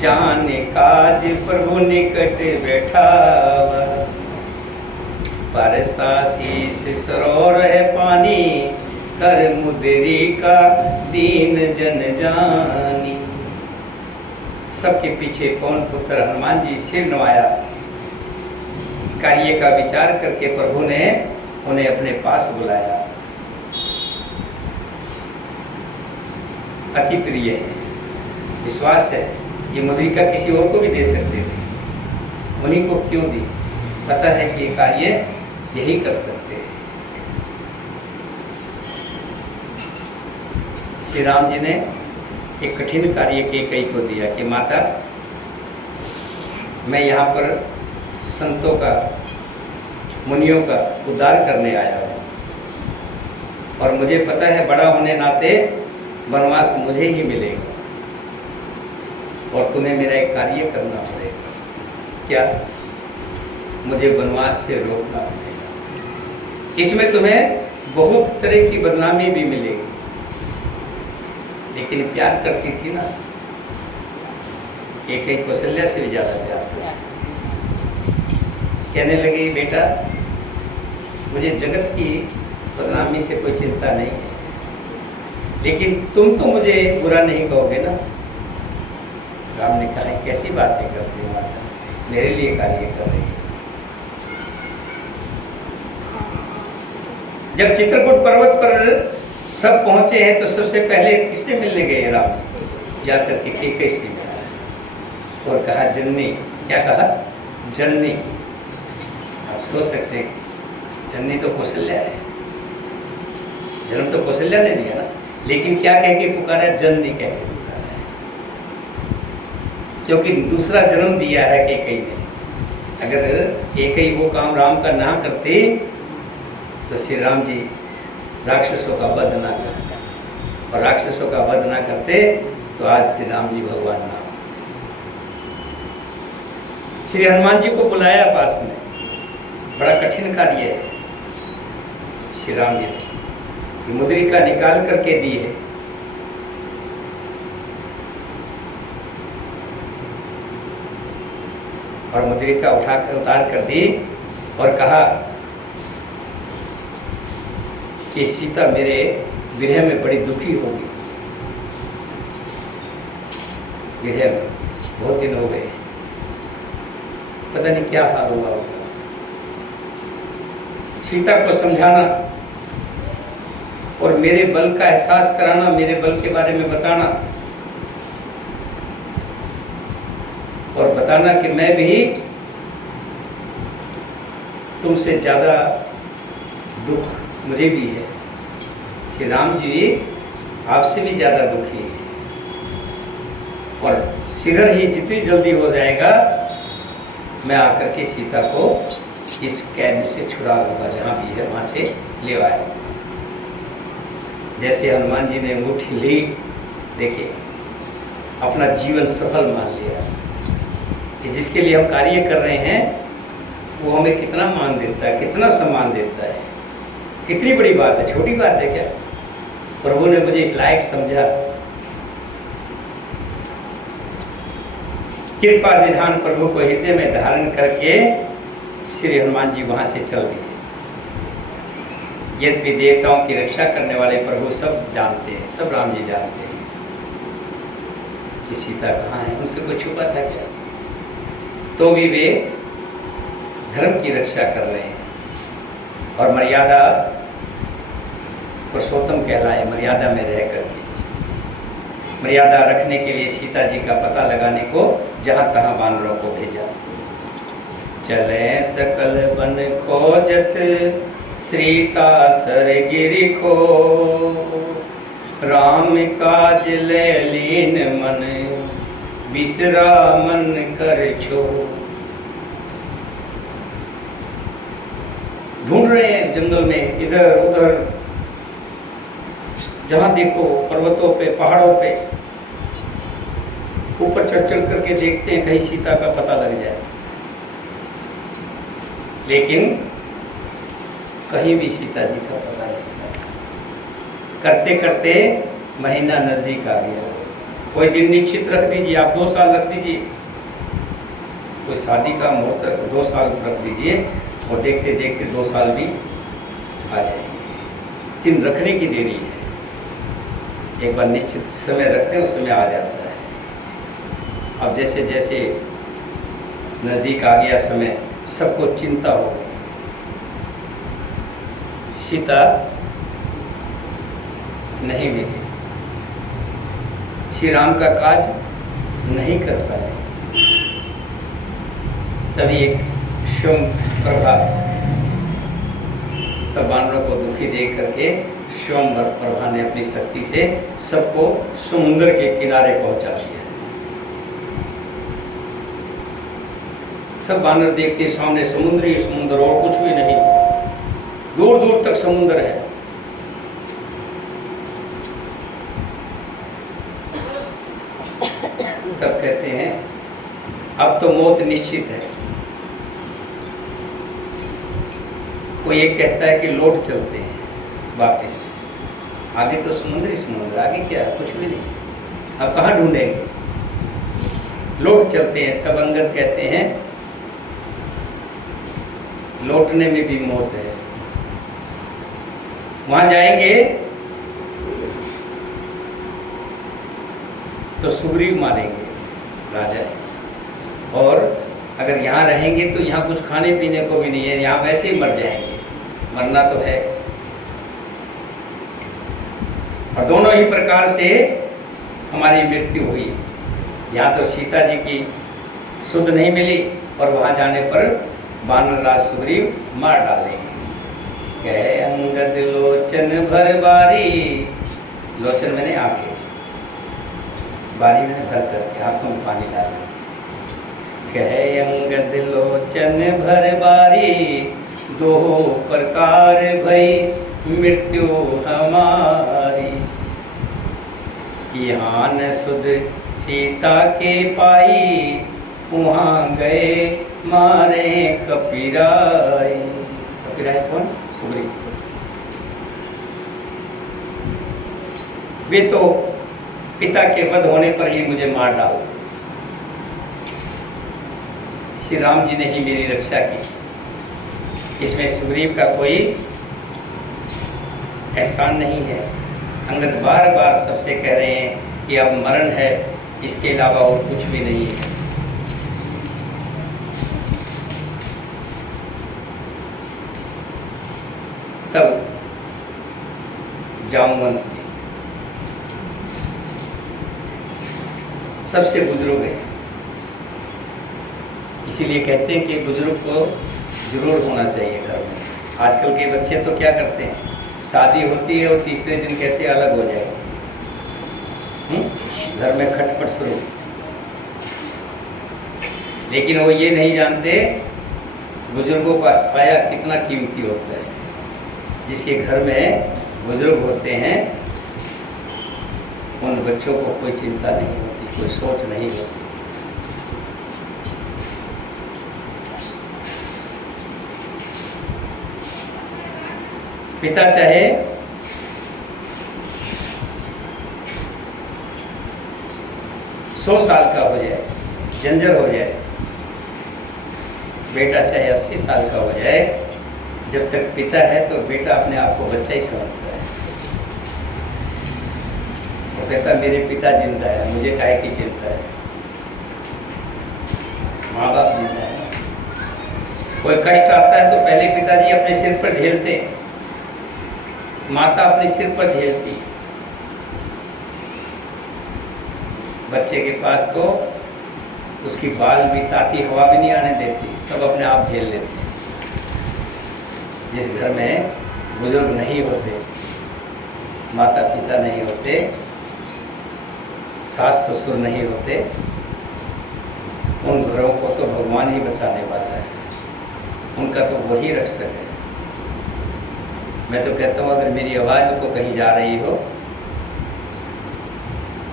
जान काज प्रभु निकट बैठावा। परसा शीस सरोवर है पानी, कर मुदरी का दीन जन जानी। सबके पीछे पवन पुत्र हनुमान जी सिर नवाया। कार्य का विचार करके प्रभु ने उन्हें अपने पास बुलाया। अति प्रिय है, विश्वास है ये मुद्रिका किसी और को भी दे सकते थे, उन्हीं को क्यों दी? पता है कि ये कार्य यही कर सकते हैं। श्री राम जी ने एक कठिन कार्य कैकेयी को दिया कि माता, मैं यहाँ पर संतों का, मुनियों का उद्धार करने आया हूँ, और मुझे पता है बड़ा होने नाते वनवास मुझे ही मिलेगा, और तुम्हें मेरा एक कार्य करना पड़ेगा। क्या? मुझे वनवास से रोकना पड़ेगा। इसमें तुम्हें बहुत तरह की बदनामी भी मिलेगी, लेकिन प्यार करती थी ना, कैकेयी कौशल्या से भी ज़्यादा प्यार करती। कहने लगी, बेटा मुझे जगत की बदनामी से कोई चिंता नहीं है, लेकिन तुम तो मुझे बुरा नहीं कहोगे ना। राम ने कहा, कैसी बातें करती हो माता, मेरे लिए कार्य कर रही है। जब चित्रकूट पर्वत पर सब पहुंचे हैं तो सबसे पहले किससे मिलने गए राम जी? जाकर के कैकेयी से मिला और कहा, जननी। क्या कहा? जननी। आप सोच सकते हैं, जननी तो कौशल्या है, जन्म तो कौशल्या ने दिया ना, लेकिन क्या कह के पुकारा? जननी कह के पुकारा है, क्योंकि दूसरा जन्म दिया है कैकेयी ने। अगर कैकेयी वो काम राम का ना करते तो श्री राम जी राक्षसों का वध ना करते, और राक्षसों का वध ना करते तो आज श्री राम जी भगवान ना होते। श्री हनुमान जी को बुलाया पास में, बड़ा कठिन कार्य है। श्री राम जी ने मुद्रिका निकाल करके दी है, और मुद्रिका उठाकर उतार कर दी और कहा कि सीता मेरे विरह में बड़ी दुखी होगी। विरह में बहुत दिन हो गए, पता नहीं क्या हाल हुआ होगा। सीता को समझाना और मेरे बल का एहसास कराना, मेरे बल के बारे में बताना, और बताना कि मैं भी तुमसे ज़्यादा दुख मुझे भी है। श्री राम जी आपसे भी ज़्यादा दुखी है, और शीघ्र ही जितनी जल्दी हो जाएगा मैं आकर के सीता को इस कैद से छुड़ा लूँगा, जहाँ भी है वहाँ से ले आया। जैसे हनुमान जी ने अंगूठी ली, देखिए अपना जीवन सफल मान लिया कि जिसके लिए हम कार्य कर रहे हैं वो हमें कितना मान देता है, कितना सम्मान देता है। कितनी बड़ी बात है, छोटी बात है क्या? प्रभु ने मुझे इस लायक समझा। कृपा निधान प्रभु को हृदय में धारण करके श्री हनुमान जी वहां से चल दिए। यद्यपि देवताओं की रक्षा करने वाले प्रभु सब जानते हैं, सब राम जी जानते हैं कि सीता कहाँ है, उनसे कोई छुपा था क्या? तो भी वे धर्म की रक्षा कर रहे हैं, और मर्यादा पुरुषोत्तम कहलाए, मर्यादा में रह करके मर्यादा रखने के लिए सीता जी का पता लगाने को जहाँ तहाँ वानरों को भेजा। चले सकल बन खोजत श्रीता सर गिरि को, राम काज ले लीन मन बिसरा मन कर छो। ढूंढ रहे हैं जंगल में, इधर उधर, जहाँ देखो पर्वतों पे, पहाड़ों पे, ऊपर चढ़ चढ़ करके देखते हैं कहीं सीता का पता लग जाए, लेकिन कहीं भी सीता जी का पता नहीं लगा। करते करते महीना नजदीक आ गया। कोई दिन निश्चित रख दीजिए, आप 2 साल रख दीजिए, कोई शादी का मुहूर्त 2 साल रख दीजिए, और देखते देखते 2 साल भी आ जाएंगे। दिन रखने की देरी है, एक बार निश्चित समय रखते हैं उस समय आ जाता है। अब जैसे जैसे नज़दीक आ गया समय, सबको चिंता हो गई। सीता नहीं मिली, श्री राम का काज नहीं कर पाए। तभी एक शुभ प्रभा सब वानरों को दुखी देख करके स्वयंवर प्रभा ने अपनी शक्ति से सबको समुद्र के किनारे पहुंचा दिया। सब वानर देखते सामने समुद्र ही समुद्र और कुछ भी नहीं, दूर दूर तक समुद्र है। तब कहते हैं अब तो मौत निश्चित है। कोई एक कहता है कि लौट चलते हैं वापस, आगे तो समुद्र ही समुद्र, आगे क्या है, कुछ भी नहीं, अब कहाँ ढूंढेंगे, लौट चलते हैं। तब अंगद कहते हैं लौटने में भी मौत है, वहां जाएंगे तो सुग्रीव मारेंगे राजा, और अगर यहाँ रहेंगे तो यहाँ कुछ खाने पीने को भी नहीं है, यहाँ वैसे ही मर जाएंगे, मरना तो है। और दोनों ही प्रकार से हमारी मृत्यु हुई। यहाँ तो सीता जी की सुध नहीं मिली और वहाँ जाने पर वानरराज सुग्रीव मार डालेंगे। कहे अंगद लोचन भर बारी, लोचन मैंने आंखें, बारी मैंने भर करके आंखों में पानी डाला। कहे अंगद लोचन भर बारी, दो प्रकार भई मृत्यु हमारी। यहाँ न सुध सीता के पाई, वहाँ गए मारे कपिराई। कपिराई कौन? सुग्रीव। वे तो पिता के वध होने पर ही मुझे मार डाल। श्री राम जी ने ही मेरी रक्षा की, इसमें सुग्रीव का कोई एहसान नहीं है। अंगद बार बार सबसे कह रहे हैं कि अब मरण है, इसके अलावा और कुछ भी नहीं है। तब जामवंत जी सबसे बुजुर्ग है, इसीलिए कहते हैं कि बुजुर्ग को जरूर होना चाहिए घर में। आजकल के बच्चे तो क्या करते हैं, शादी होती है और तीसरे दिन कहते हैं अलग हो जाए, घर में खटपट शुरू। लेकिन वो ये नहीं जानते बुजुर्गों का साया कितना कीमती होता है। जिसके घर में बुजुर्ग होते हैं उन बच्चों को कोई चिंता नहीं होती, कोई सोच नहीं होती। पिता चाहे सौ साल का हो जाए, जंजर हो जाए, बेटा चाहे 80 साल का हो जाए, जब तक पिता है तो बेटा अपने आप को बच्चा ही समझता है। वो कहता मेरे पिता जिंदा है, मुझे काहे की चिंता है, माँ बाप जिंदा है। कोई कष्ट आता है तो पहले पिताजी अपने सिर पर झेलते, माता अपने सिर पर झेलती। बच्चे के पास तो उसकी बाल भी ताती हवा भी नहीं आने देती, सब अपने आप झेल लेते। जिस घर में बुजुर्ग नहीं होते, माता पिता नहीं होते, सास ससुर नहीं होते, उन घरों को तो भगवान ही बचाने वाला है, उनका तो वही रक्षक है। मैं तो कहता हूँ अगर मेरी आवाज़ को कहीं जा रही हो,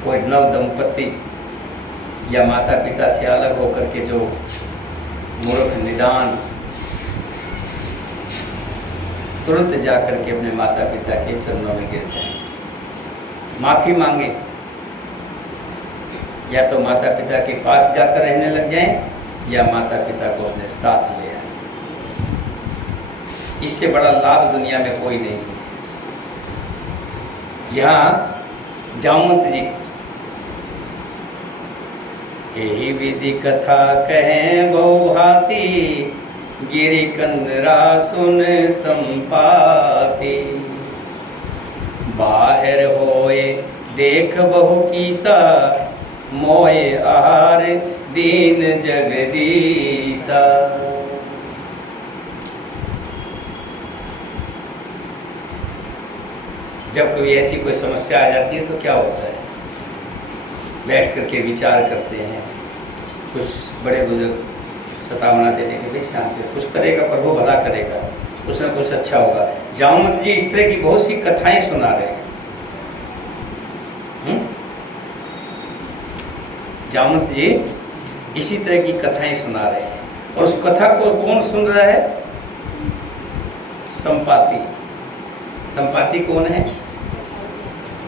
कोई नव दंपति या माता पिता से अलग होकर के जो मूर्ख निदान तुरंत जाकर के अपने माता पिता के चरणों में गिर जाए, माफ़ी मांगे, या तो माता पिता के पास जाकर रहने लग जाएं या माता पिता को अपने साथ ले आए। इससे बड़ा लाभ दुनिया में कोई नहीं। यहाँ जामवंत जी यही विधि कथा कहें बहुभांति, गिरि कंदरा सुन संपाति। बाहर होए देख बहु कीसा, मोए आहार दीन जगदीसा। जब कभी ऐसी कोई समस्या आ जाती है तो क्या होता है, बैठ करके विचार करते हैं। कुछ बड़े बुजुर्ग सतावना देने के लिए शांति, कुछ करेगा प्रभु भला करेगा, कुछ ना कुछ अच्छा होगा। जामवंत जी इस तरह की बहुत सी कथाएं सुना रहे हैं। जामवंत जी इसी तरह की कथाएं सुना रहे हैं, और उस कथा को कौन सुन रहा है? संपाति। संपाति कौन है?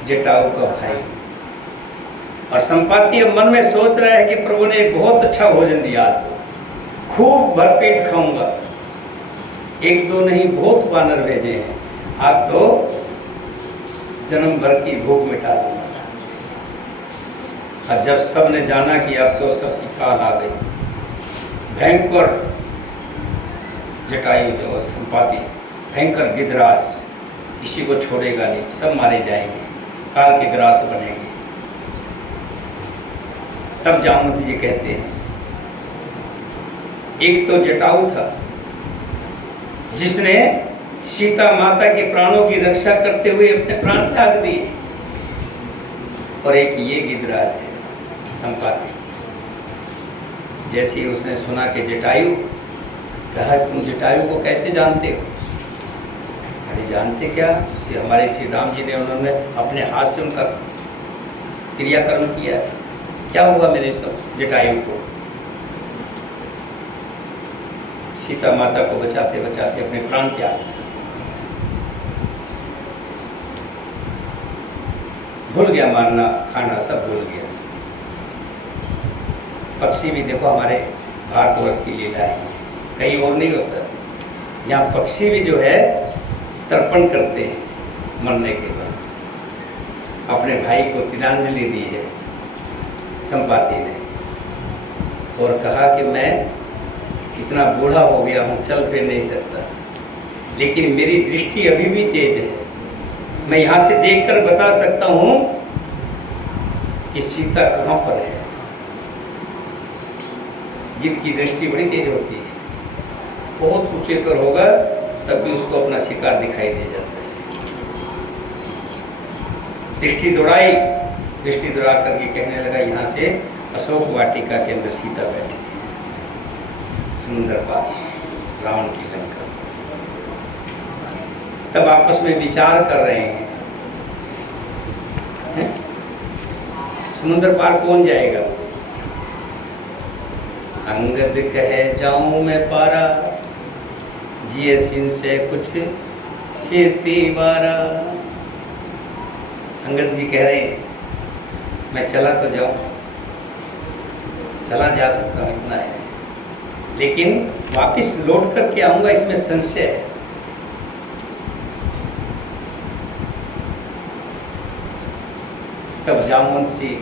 जटायु का भाई। और संपाति अब मन में सोच रहा है कि प्रभु ने बहुत अच्छा भोजन दिया, खूब भरपेट खाऊंगा, एक दो नहीं बहुत वानर भेजे हैं, आज तो जन्म भर की भूख मिटा दूंगा। और जब सब ने जाना कि अब तो सबकी काल आ गई, भयंकर जटायु जो संपाति, भयंकर गिद्धराज, किसी को छोड़ेगा नहीं, सब मारे जाएंगे, काल के ग्रास बनेंगे। तब जामवंत जी कहते हैं, एक तो जटायु था जिसने सीता माता के प्राणों की रक्षा करते हुए अपने प्राण त्याग दिए, और एक ये गिद्धराज है संपाति। जैसे ही उसने सुना कि जटायु, कहा तुम जटायु को कैसे जानते हो? अरे जानते क्या, हमारे श्री राम जी ने, उन्होंने अपने हाथ से उनका क्रियाकर्म किया। क्या हुआ मेरे सब जटायु को? सीता माता को बचाते बचाते अपने प्राण त्याग दिए। भूल गया मारना खाना, सब भूल गया। पक्षी भी देखो हमारे भारतवर्ष की लीला है, कहीं और नहीं होता। यहाँ पक्षी भी जो है तर्पण करते हैं मरने के बाद। अपने भाई को तिलांजलि दी है संपाति ने, और कहा कि मैं इतना बूढ़ा हो गया हूँ, चल फिर नहीं सकता, लेकिन मेरी दृष्टि अभी भी तेज है। मैं यहाँ से देखकर बता सकता हूँ कि सीता कहाँ पर है। गिद्ध की दृष्टि बड़ी तेज होती है, बहुत ऊंचे पर होगा तब भी उसको अपना शिकार दिखाई दे जाता है। दृष्टि दौड़ाई, दृष्टि दौड़ा करके कहने लगा, यहाँ से अशोक वाटिका के अंदर सीता बैठी है, समुद्र पार, रावण की लंका। तब आपस में विचार कर रहे हैं, समुद्र पार कौन जाएगा? अंगद कहे जाऊं मैं पारा, जिए सिन से कुछ कीर्ति बारा। अंगद जी कह रहे हैं, मैं चला तो जाऊं, चला जा सकता हूँ, इतना है, लेकिन वापस लौट कर के आऊंगा इसमें संशय है। तब जामवंत जी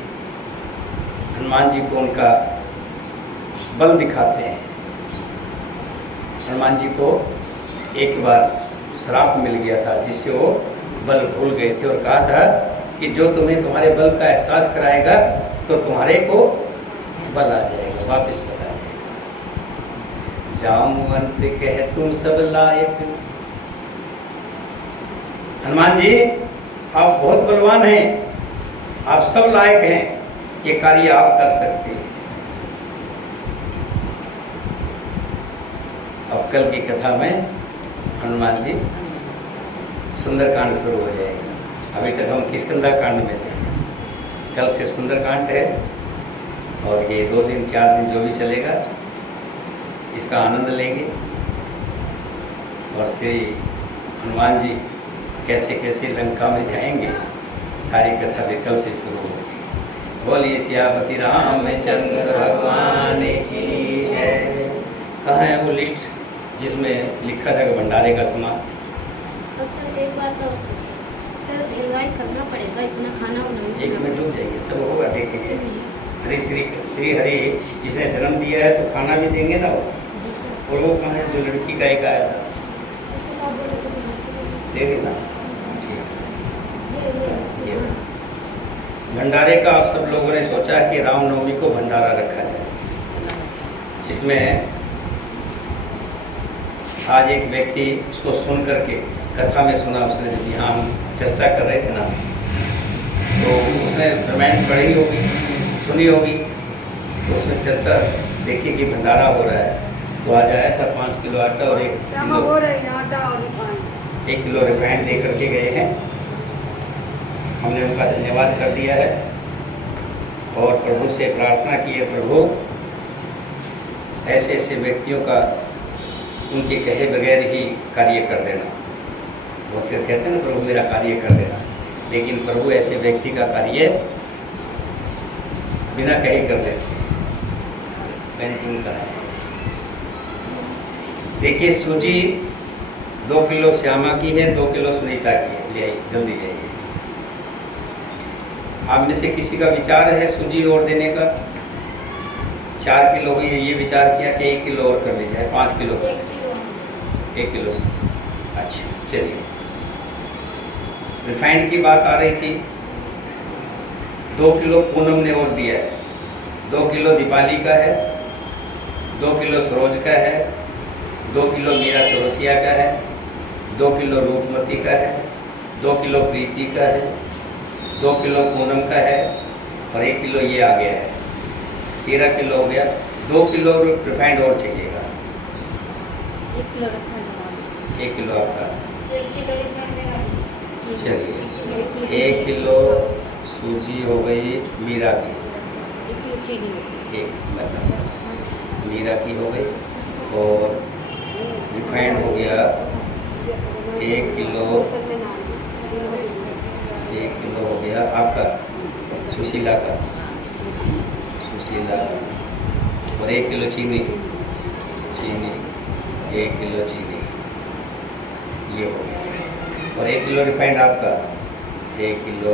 हनुमान जी को उनका बल दिखाते हैं। हनुमान जी को एक बार श्राप मिल गया था जिससे वो बल भूल गए थे, और कहा था कि जो तुम्हें तुम्हारे बल का एहसास कराएगा तो तुम्हारे को बल आ जाएगा, वापस बल आ जाएगा। जामवंत कहे तुम सब लायक। हनुमान जी आप बहुत बलवान हैं, आप सब लायक हैं, ये कार्य आप कर सकते हैं। अब कल की कथा में हनुमान जी सुंदरकांड शुरू हो जाएगा। अभी तक हम किष्किंधा कांड में थे, कल से सुंदरकांड है, और ये 2 दिन 4 दिन जो भी चलेगा इसका आनंद लेंगे। और श्री हनुमान जी कैसे कैसे लंका में जाएंगे, सारी कथा भी कल से शुरू होगी। बोलिए सियापति रामचंद्र भगवान की जय। कहाँ है वो लिस्ट जिसमें लिखा था कि भंडारे का सामान? तो सर एक बात और सर, ढिलवाई करना पड़ेगा, इतना खाना बनाना। 1 मिनट रुक जाइए, सब होगा, देखिए। अरे श्री हरि जिसने जन्म दिया है तो खाना भी देंगे ना वो। और वो कहाँ है जो लड़की का एक आया था? दे देना। भंडारे का आप सब लोगों ने सोचा कि रामनवमी को भंडारा रखा जाए, जिसमें आज एक व्यक्ति उसको सुन करके कथा में सुना, उसने यहाँ हम चर्चा कर रहे थे ना, तो उसने रामायण पढ़ी होगी, सुनी होगी, तो उसमें चर्चा देखी कि भंडारा हो रहा है, तो आज आया था 5 किलो आटा और 1 किलो रिफाइंड दे करके गए हैं। हमने उनका धन्यवाद कर दिया है और प्रभु से प्रार्थना की है, प्रभु ऐसे ऐसे व्यक्तियों का उनके कहे बगैर ही कार्य कर देना। वो सिर्फ कहते हैं ना, प्रभु मेरा कार्य कर देना, लेकिन प्रभु ऐसे व्यक्ति का कार्य बिना कहे कर देते हैं। का है, देखिए सूजी 2 किलो श्यामा की है, 2 किलो सुनीता की है, ले आइए जल्दी ले आइए। आप में से किसी का विचार है सूजी और देने का? 4 किलो हुई है, ये विचार किया कि 1 किलो और कर ली जाए, 5 किलो 1 किलो। अच्छा चलिए, रिफाइंड की बात आ रही थी। 2 किलो पूनम ने और दिया है, 2 किलो दीपाली का है, 2 किलो सरोज का है, 2 किलो मीरा चौरसिया का है, 2 किलो रूपमती का है, 2 किलो प्रीति का है, 2 किलो पूनम का है और 1 किलो ये आ गया है, 13 किलो हो गया। 2 किलो रिफाइंड और चाहिएगा। 1 किलो रिफाइंड, 1 किलो आपका, 1 किलो रिफाइंड मेरा। चलिए 1 किलो सूजी हो गई मीरा की, 1 किलो चीनी, 1 मतलब मीरा की हो गई, और रिफाइंड हो गया 1 किलो हो गया आपका सुशीला का, और 1 किलो चीनी 1 किलो चीनी ये हो गया, और 1 किलो रिफाइंड आपका, 1 किलो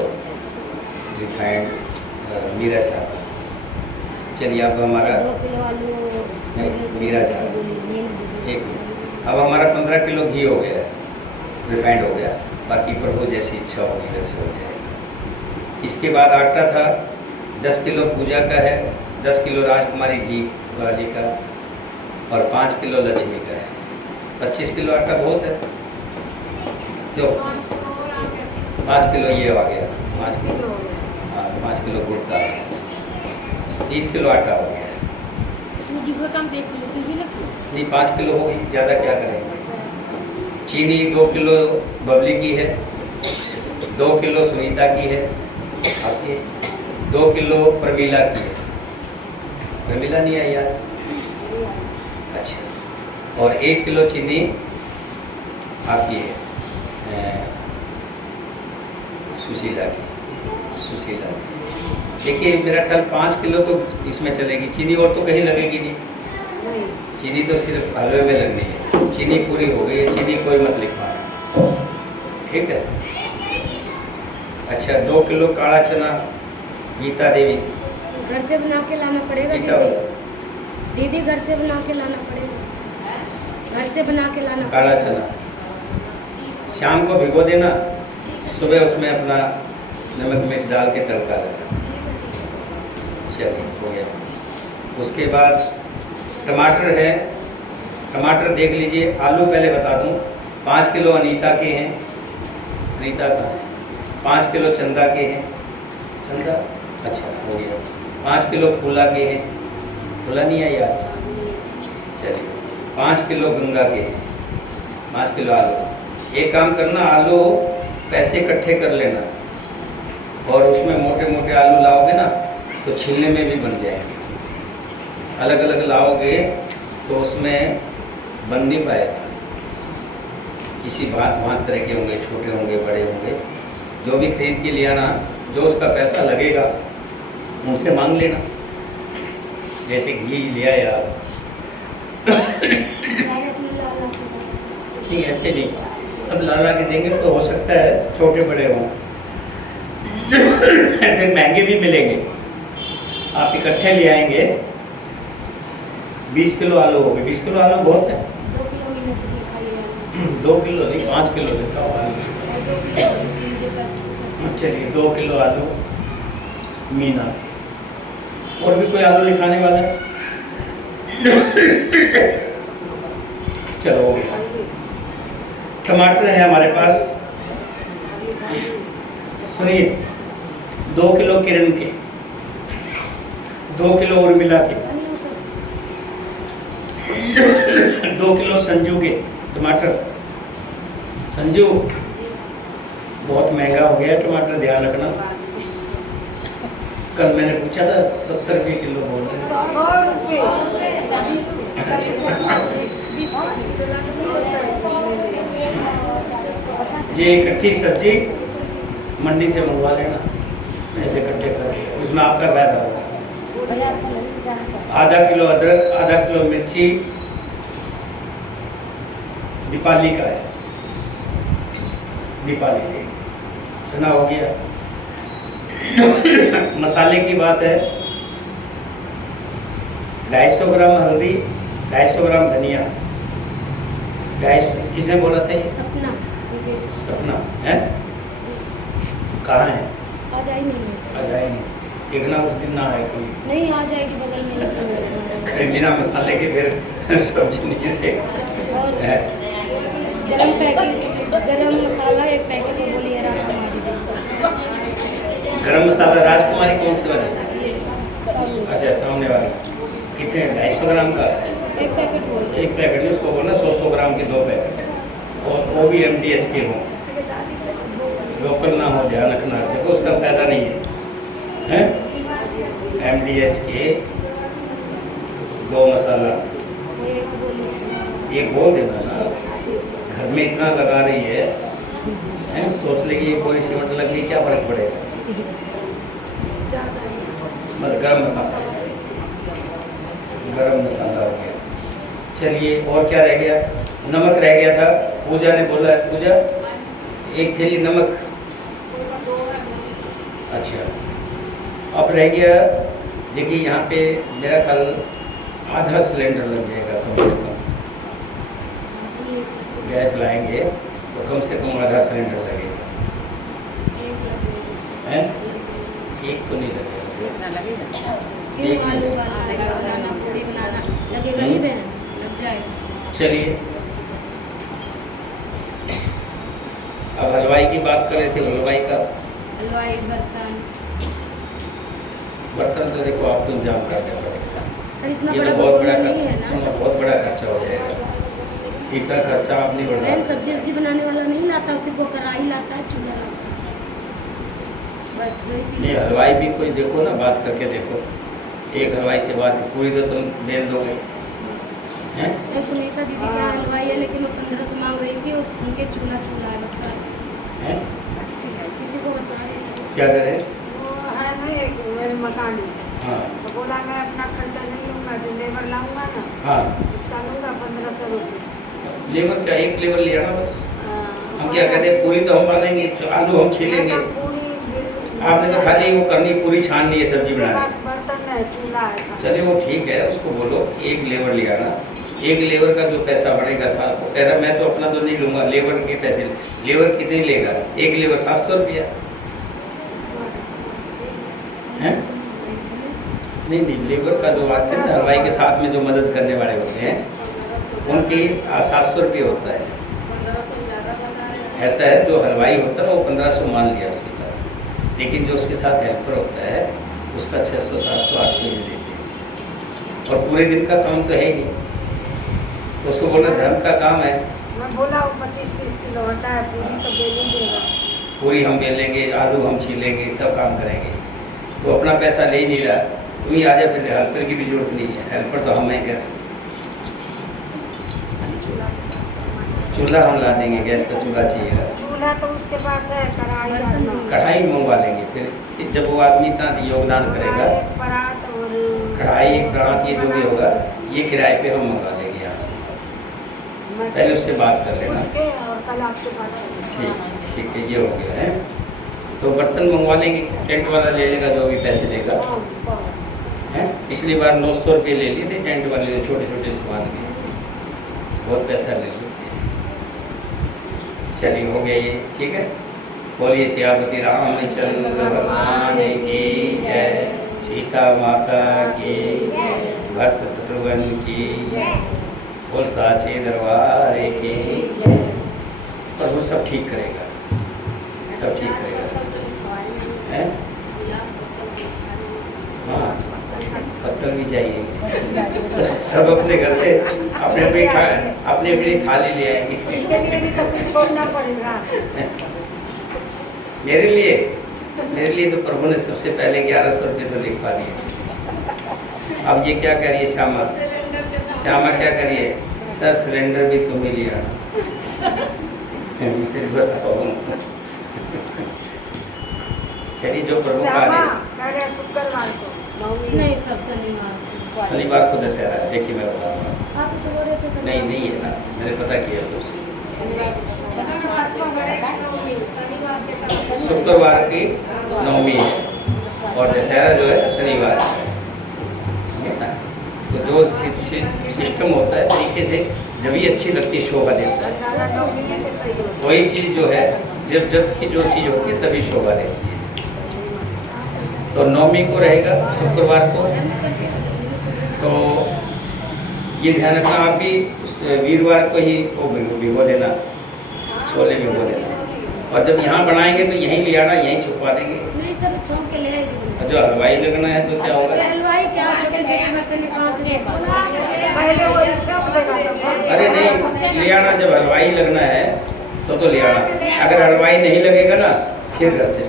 रिफाइंड मीरा झा का। चलिए अब हमारा 2 किलो आलू मीरा झा 1 किलो। अब हमारा 15 किलो घी हो गया, रिफाइंड हो गया, बाकी प्रभु जैसी इच्छा होगी वैसे हो जाएगा। इसके बाद आटा था 10 किलो पूजा का है, 10 किलो राजकुमारी घी वाली का और 5 किलो लक्ष्मी का है। 25 किलो आटा बहुत है, जो 5 किलो ये आ गया, 5 किलो, हाँ 5 किलो गुड़ का है, 30 किलो आटा हो गया। सूजी को कम देख लो, सूजी लग नहीं 5 किलो होगी, ज़्यादा क्या करेंगे। चीनी 2 किलो बबली की है, 2 किलो सुनीता की है आपकी, 2 किलो प्रमीला की है। प्रमीला नहीं आई यार, अच्छा, और 1 किलो चीनी आपकी है सुशीला की। देखिए मेरा ख्याल 5 किलो तो इसमें चलेगी, चीनी और तो कहीं लगेगी नहीं, चीनी तो सिर्फ हलवे में लगनी है। चीनी पूरी हो गई है, चीनी कोई मत लिखवाना, ठीक है। अच्छा 2 किलो काला चना गीता देवी, घर से बना के लाना पड़ेगा दीदी, घर से बना के लाना पड़ेगा, घर से बना के लाना काला चना शाम को भिगो देना, सुबह उसमें अपना नमक मिर्च डाल के तड़का देना। चलिए हो गया। उसके बाद टमाटर है, टमाटर देख लीजिए। आलू पहले बता दूं, 5 किलो अनीता के हैं, अनीता का 5 किलो चंदा के हैं, चंदा अच्छा हो गया। 5 किलो फूला के हैं, फूला नहीं है यार, चलिए 5 किलो गंगा के हैं, 5 किलो आलू। एक काम करना, आलू पैसे इकट्ठे कर लेना और उसमें मोटे मोटे आलू लाओगे ना तो छीलने में भी बन जाएंगे। अलग अलग लाओगे तो उसमें बन नहीं पाएगा, किसी भांत तरह के होंगे, छोटे होंगे बड़े होंगे। जो भी खरीद के लिया ना, जो उसका पैसा लगेगा उनसे मांग लेना। जैसे घी लिया यार नहीं ऐसे नहीं, सब ला के देंगे तो हो सकता है छोटे बड़े हों फिर महंगे भी मिलेंगे। आप इकट्ठे ले आएंगे। 20 किलो आलू हो गए, 20 किलो आलू बहुत है। 2 किलो नहीं 5 किलो लेता हूँ आलू। चलिए 2 किलो आलू मीना के। और भी कोई आलू लिखाने वाला है? चलो हो गया। टमाटर है हमारे पास सुनिए, 2 किलो किरण के, 2 किलो उर्मिला के, 2 किलो संजू के टमाटर। संजू, बहुत महंगा हो गया टमाटर, ध्यान रखना। कल मैंने पूछा था 70 रुपये किलो बोल रहे हैं। 100 रुपये। ये इकट्ठी सब्जी मंडी से मंगवा लेना, ऐसे इकट्ठे करके, उसमें आपका फायदा होगा। आधा किलो अदरक, आधा किलो मिर्ची, दीपाली का है, दीपाली चना हो गया। मसाले की बात है, 250 ग्राम हल्दी, 250 ग्राम धनिया, 250। किसने बोला था ये? सपना। सपना है, कहाँ है? आ जाए नहीं है सर। आ जाएगी, देखना उस दिन ना है कोई। नहीं आ जाएगी बगल में। खैर बिना मसाले के फिर सब्जी नहीं रहेगी। और है? गरम पैकेट, गरम मसाला एक पैकेट में बोलिए राजकुमारी दे। गरम मसाला राजकुमारी कौन सी वाली? सब अच्छा, सामने वाली। कितने? 250 ग्राम का एक पैकेट बोलिए। एक पैकेट नहीं, उसको बोलना 100 ग्राम के 2 पैकेट, और वो भी MDH के हों, लोकल ना हो, ध्यान रखना। देखो उसका फायदा नहीं है, हैं? MDH के 2 मसाला, एक बोलिए। एक बोल देना ना, घर में इतना लगा रही है, हैं? सोच लेगी ये कोई सीमेंट लग गई, क्या फर्क पड़ेगा? बस गरम मसाला, गरम मसाला हो गया। चलिए, और क्या रह गया? नमक रह गया था, पूजा ने बोला है। पूजा, 1 थैली नमक। अच्छा, अब रह गया, देखिए यहाँ पे मेरा ख्याल आधा सिलेंडर लग जाएगा कम से कम। गैस लाएंगे तो कम से कम आधा सिलेंडर लगेगा, हैं? एक तो नहीं लगेगा। क्यों? आलू बनाना, पूड़ी बनाना लगेगा नहीं बहन, लग जाएगा। चलिए, अब हलवाई की बात कर रहे थे, हलवाई का हलवाई बर्तन। बर्तन तो देखो आपको इंतजाम करना पड़ेगा। सर इतना ये बड़ा तो बहुत भगोना बड़ा नहीं है ना सर। बहुत बड़ा खर्चा हो जाएगा, इतना खर्चा आप नहीं बहन बढ़ा। सब्जी वब्जी बनाने वाला नहीं लाता, सिर्फ वो कढ़ाई लाता है, चूल्हा लाता है, बस 2 ही नहीं, चीज़। हलवाई भी कोई देखो ना, बात करके देखो। एक हलवाई से बात पूरी तो तुम बेल दोगे, हैं? सर सुनीता दीदी क्या हलवाई है, लेकिन वो 1500 मांग रही थी, उनके चूल्हा है बस का, हैं? किसी को बता रही थी। क्या करें? वो है ना एक मेरे मकान में, हाँ तो बोला मैं अपना खर्चा नहीं लूँगा, जो लेबर लाऊंगा ना हाँ, उसका लूँगा 1500 रुपये। लेबर क्या, एक लेबर लिया ना बस। हम क्या कहते हैं, पूरी तो हम डालेंगे, आलू हम छीलेंगे। आपने तो खाली वो करनी, पूरी छाननी है सब्जी बनानी। बर्तन है, चूल्हा है। चलिए वो ठीक है, उसको बोलो एक लेबर लिया ना, एक लेबर का जो पैसा बढ़ेगा साल को, कह रहा मैं तो अपना तो नहीं लूँगा, लेबर के पैसे। लेबर कितने लेगा? एक लेबर 700 रुपया, हैं? नहीं नहीं, लेबर का जो आते हैं ना, हलवाई के साथ में जो मदद करने वाले होते हैं, उनकी 700 रुपये होता है। ऐसा है, जो हलवाई होता है ना वो 1500 मान लिया उसके साथ, लेकिन जो उसके साथ हेल्पर होता है उसका 600, 700, 800 भी देते हैं। और पूरे दिन का काम तो है ही नहीं, तो उसको बोलना धर्म का काम है। मैं बोला वो 25-30 किलो होता है, पूरी सब दे देगा। पूरी हम बेलेंगे, आलू हम छीलेंगे, सब काम करेंगे, तो अपना पैसा ले ही नहीं रहा, तू ही आ जा, फिर हेल्पर की भी जरूरत नहीं है, हेल्पर तो हम ही करें। चूल्हा हम ला देंगे, गैस का चूल्हा चाहिएगा। चूल्हा तो उसके पास है, कढ़ाई बर्तन डालना। कढ़ाई मंगवा लेंगे, फिर जब वो आदमी इतना योगदान करेगा, एक परात और कढ़ाई, एक परात, ये जो भी होगा ये किराए पे हम मंगवा लेंगे यहाँ से। मैं पहले उससे बात कर लेना। पूछ के और कल आपसे बात करेंगे। ठीक है, ये हो गया है। तो बर्तन मंगवा लेंगे, टेंट वाला ले लेगा जो भी पैसे लेगा, हैं? पिछली बार 900 रुपये ले लिए थे टेंट वाले ने, छोटे छोटे सामान के, बहुत पैसा ले लिए। चलिए हो गया ये, ठीक है। बोलिए सियापति रामचंद्र भगवान की जय, सीता माता की, भरत शत्रुघ्न की, और साचे दरबार की। और वो सब ठीक करेगा, सब ठीक करेगा। हैं? हाँ, पत्तल भी चाहिए। सब अपने घर से अपनी अपनी थाली ले आएंगे। इसके लिए भी तो कुछ छोड़ना पड़ेगा। मेरे लिए तो प्रभु ने सबसे पहले 1100 रुपये तो लिखवा दिए। अब ये क्या करिए श्यामा क्या करिए? सर सिलेंडर भी तुम ही ले आना। फिर बताओ। चलिए जो प्रभु का आदेश। कह रहे शुक्रवार को नहीं सर शनिवार। शनिवार को दशहरा है। देखिए मैं बता रहा हूँ। आप तो बोल रहे थे शनिवार। नहीं है ना, मैंने पता किया सबसे। शुक्रवार की नवमी है और दशहरा जो है शनिवार है ना। तो जो सिस्टम होता है तरीके से जब भी अच्छी लगती है शोभा देता है। कोई चीज़ जो है जब की जो चीज़ होती है तभी शोभा देती है। तो नवमी को रहेगा शुक्रवार को। तो ये ध्यान रखना आप भी वीरवार को ही वो भिगो देना, छोले भिगो देना। और जब यहाँ बनाएंगे तो यहीं ले आना, यहीं छुपवा देंगे। नहीं सर छोंक के ले आएगी। जो हलवाई लगना है तो क्या होगा? हलवाई क्या छोटे छोटे बर्तन कहाँ से पहले वो छाप देगा। अरे नहीं, ले आना। जब हलवाई लगना है तो ले आना। अगर हलवाई नहीं लगेगा ना फिर घर से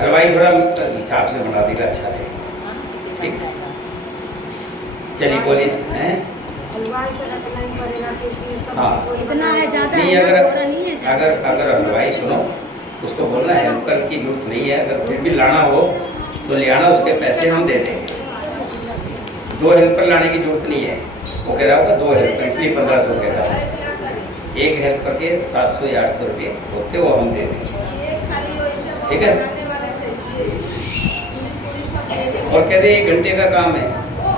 हलवाई थोड़ा हिसाब से बना देगा, अच्छा रहेगा। ठीक है, चलिए बोलिए। हैं हलवाई से रखना ही पड़ेगा क्योंकि सब हाँ। इतना है ज़्यादा नहीं, है ना, अगर थोड़ा नहीं है ज़्यादा। अगर हलवाई सुनो उसको बोलना हेल्पर की जरूरत नहीं है। अगर फिर भी लाना हो तो ले आना, उसके पैसे हम दे देंगे। 2 हेल्पर लाने की जरूरत नहीं है। वो कह रहा होगा 2 हेल्पर, इसलिए 1500 कह रहा है। 1 हेल्पर के 700 या 800 रुपये होते, वो हम दे देंगे। ठीक है। और कहते 1 घंटे का काम है,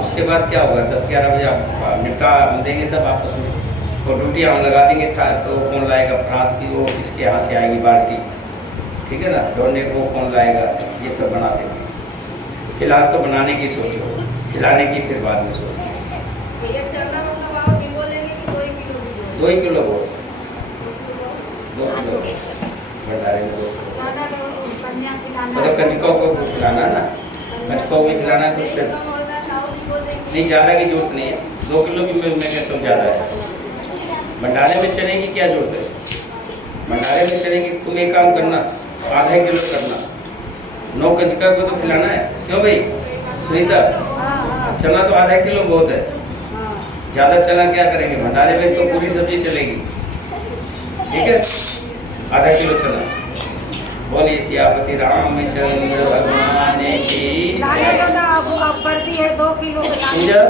उसके बाद क्या होगा? 10-11 बजे आप निपटा देंगे सब आपस में। और ड्यूटी हम लगा देंगे था। तो कौन लाएगा प्रात की, वो किसके यहाँ से आएगी बाल्टी, ठीक है ना। ढोने को कौन लाएगा, ये सब बना देंगे। फिलहाल तो बनाने की सोचो, खिलाने की फिर बाद में सोचो। 2 ही किलो वो 2 किलो भंडारे में 2 किलो। कन्या खिलाना मतलब कंजकों को खिलाना है ना, कंजकों को खिलाना कुछ कर नहीं। ज़्यादा की जरूरत नहीं है। 2 किलो भी मैं कहता हूँ ज़्यादा है। भंडारे में चने की क्या जरूरत है? भंडारे में चने की तुम एक काम करना, आधा किलो करना। 9 कंजका को तो खिलाना है। क्यों भाई सुनीता? चना तो आधा किलो बहुत है। ज़्यादा चना क्या करेंगे? भंडारे में तो पूरी सब्जी चलेगी। ठीक है, आधा किलो चना। बोलिए सियापति रामचंद्र भगवान की। अब बढ़ती है 2 किलो पूजा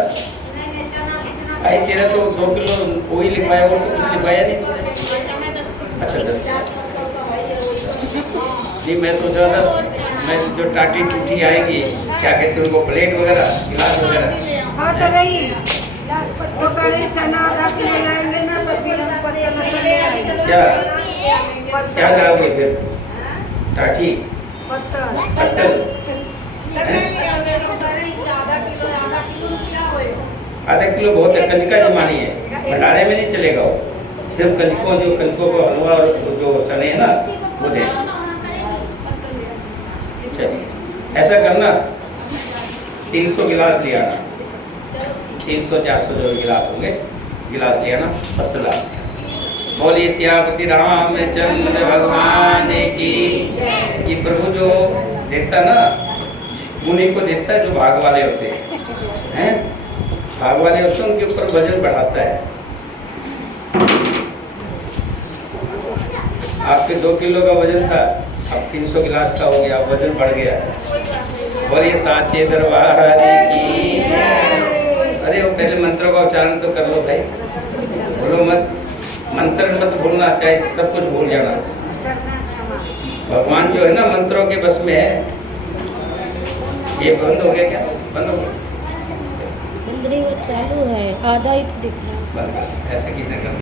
भाई तेरा तो 2 किलो वही लिखवाया, वो तो कुछ लिखवाया नहीं। अच्छा 10 नहीं, मैं सोच रहा था मैं जो टाटी टूटी आएगी क्या कहते हैं उनको, प्लेट वगैरह गिलास वगैरह। हाँ तो नहीं वो कहे चना आधा किलो लाएंगे ना तो फिर हम पत्तल क्या लाओगे फिर? टाटी पत्तल आधा किलो बहुत है। कंजका जमानी है, भंडारे में नहीं चलेगा वो। सिर्फ कंजकों को हलवा और जो चने हैं ना वो दे। चलिए ऐसा करना, 300 गिलास ले आना। 300-400 जो गिलास होंगे, गिलास ले आना पतला। बोलिए सियापति रामचंद्र भगवान की। ये प्रभु जो देखता ना, उन्हीं को देखता है जो भाग वाले होते हैं। भाग वाले होते हैं, उनके ऊपर वजन बढ़ाता है। आपके 2 किलो का वजन था, अब 300 गिलास का हो गया, वजन बढ़ गया। बोलिए साचे दरबार की। अरे वो पहले मंत्रों का उच्चारण तो कर लो भाई, बोलो मत, मंत्र मत भूलना, चाहे सब कुछ भूल जाना। भगवान जो है ना मंत्रों के बस में है। ये बंद हो गया क्या? बंद हो गया? मंदिर वो चालू है, आधा ही तो दिख रहा है। बंद कर, ऐसा किसने कर दिया?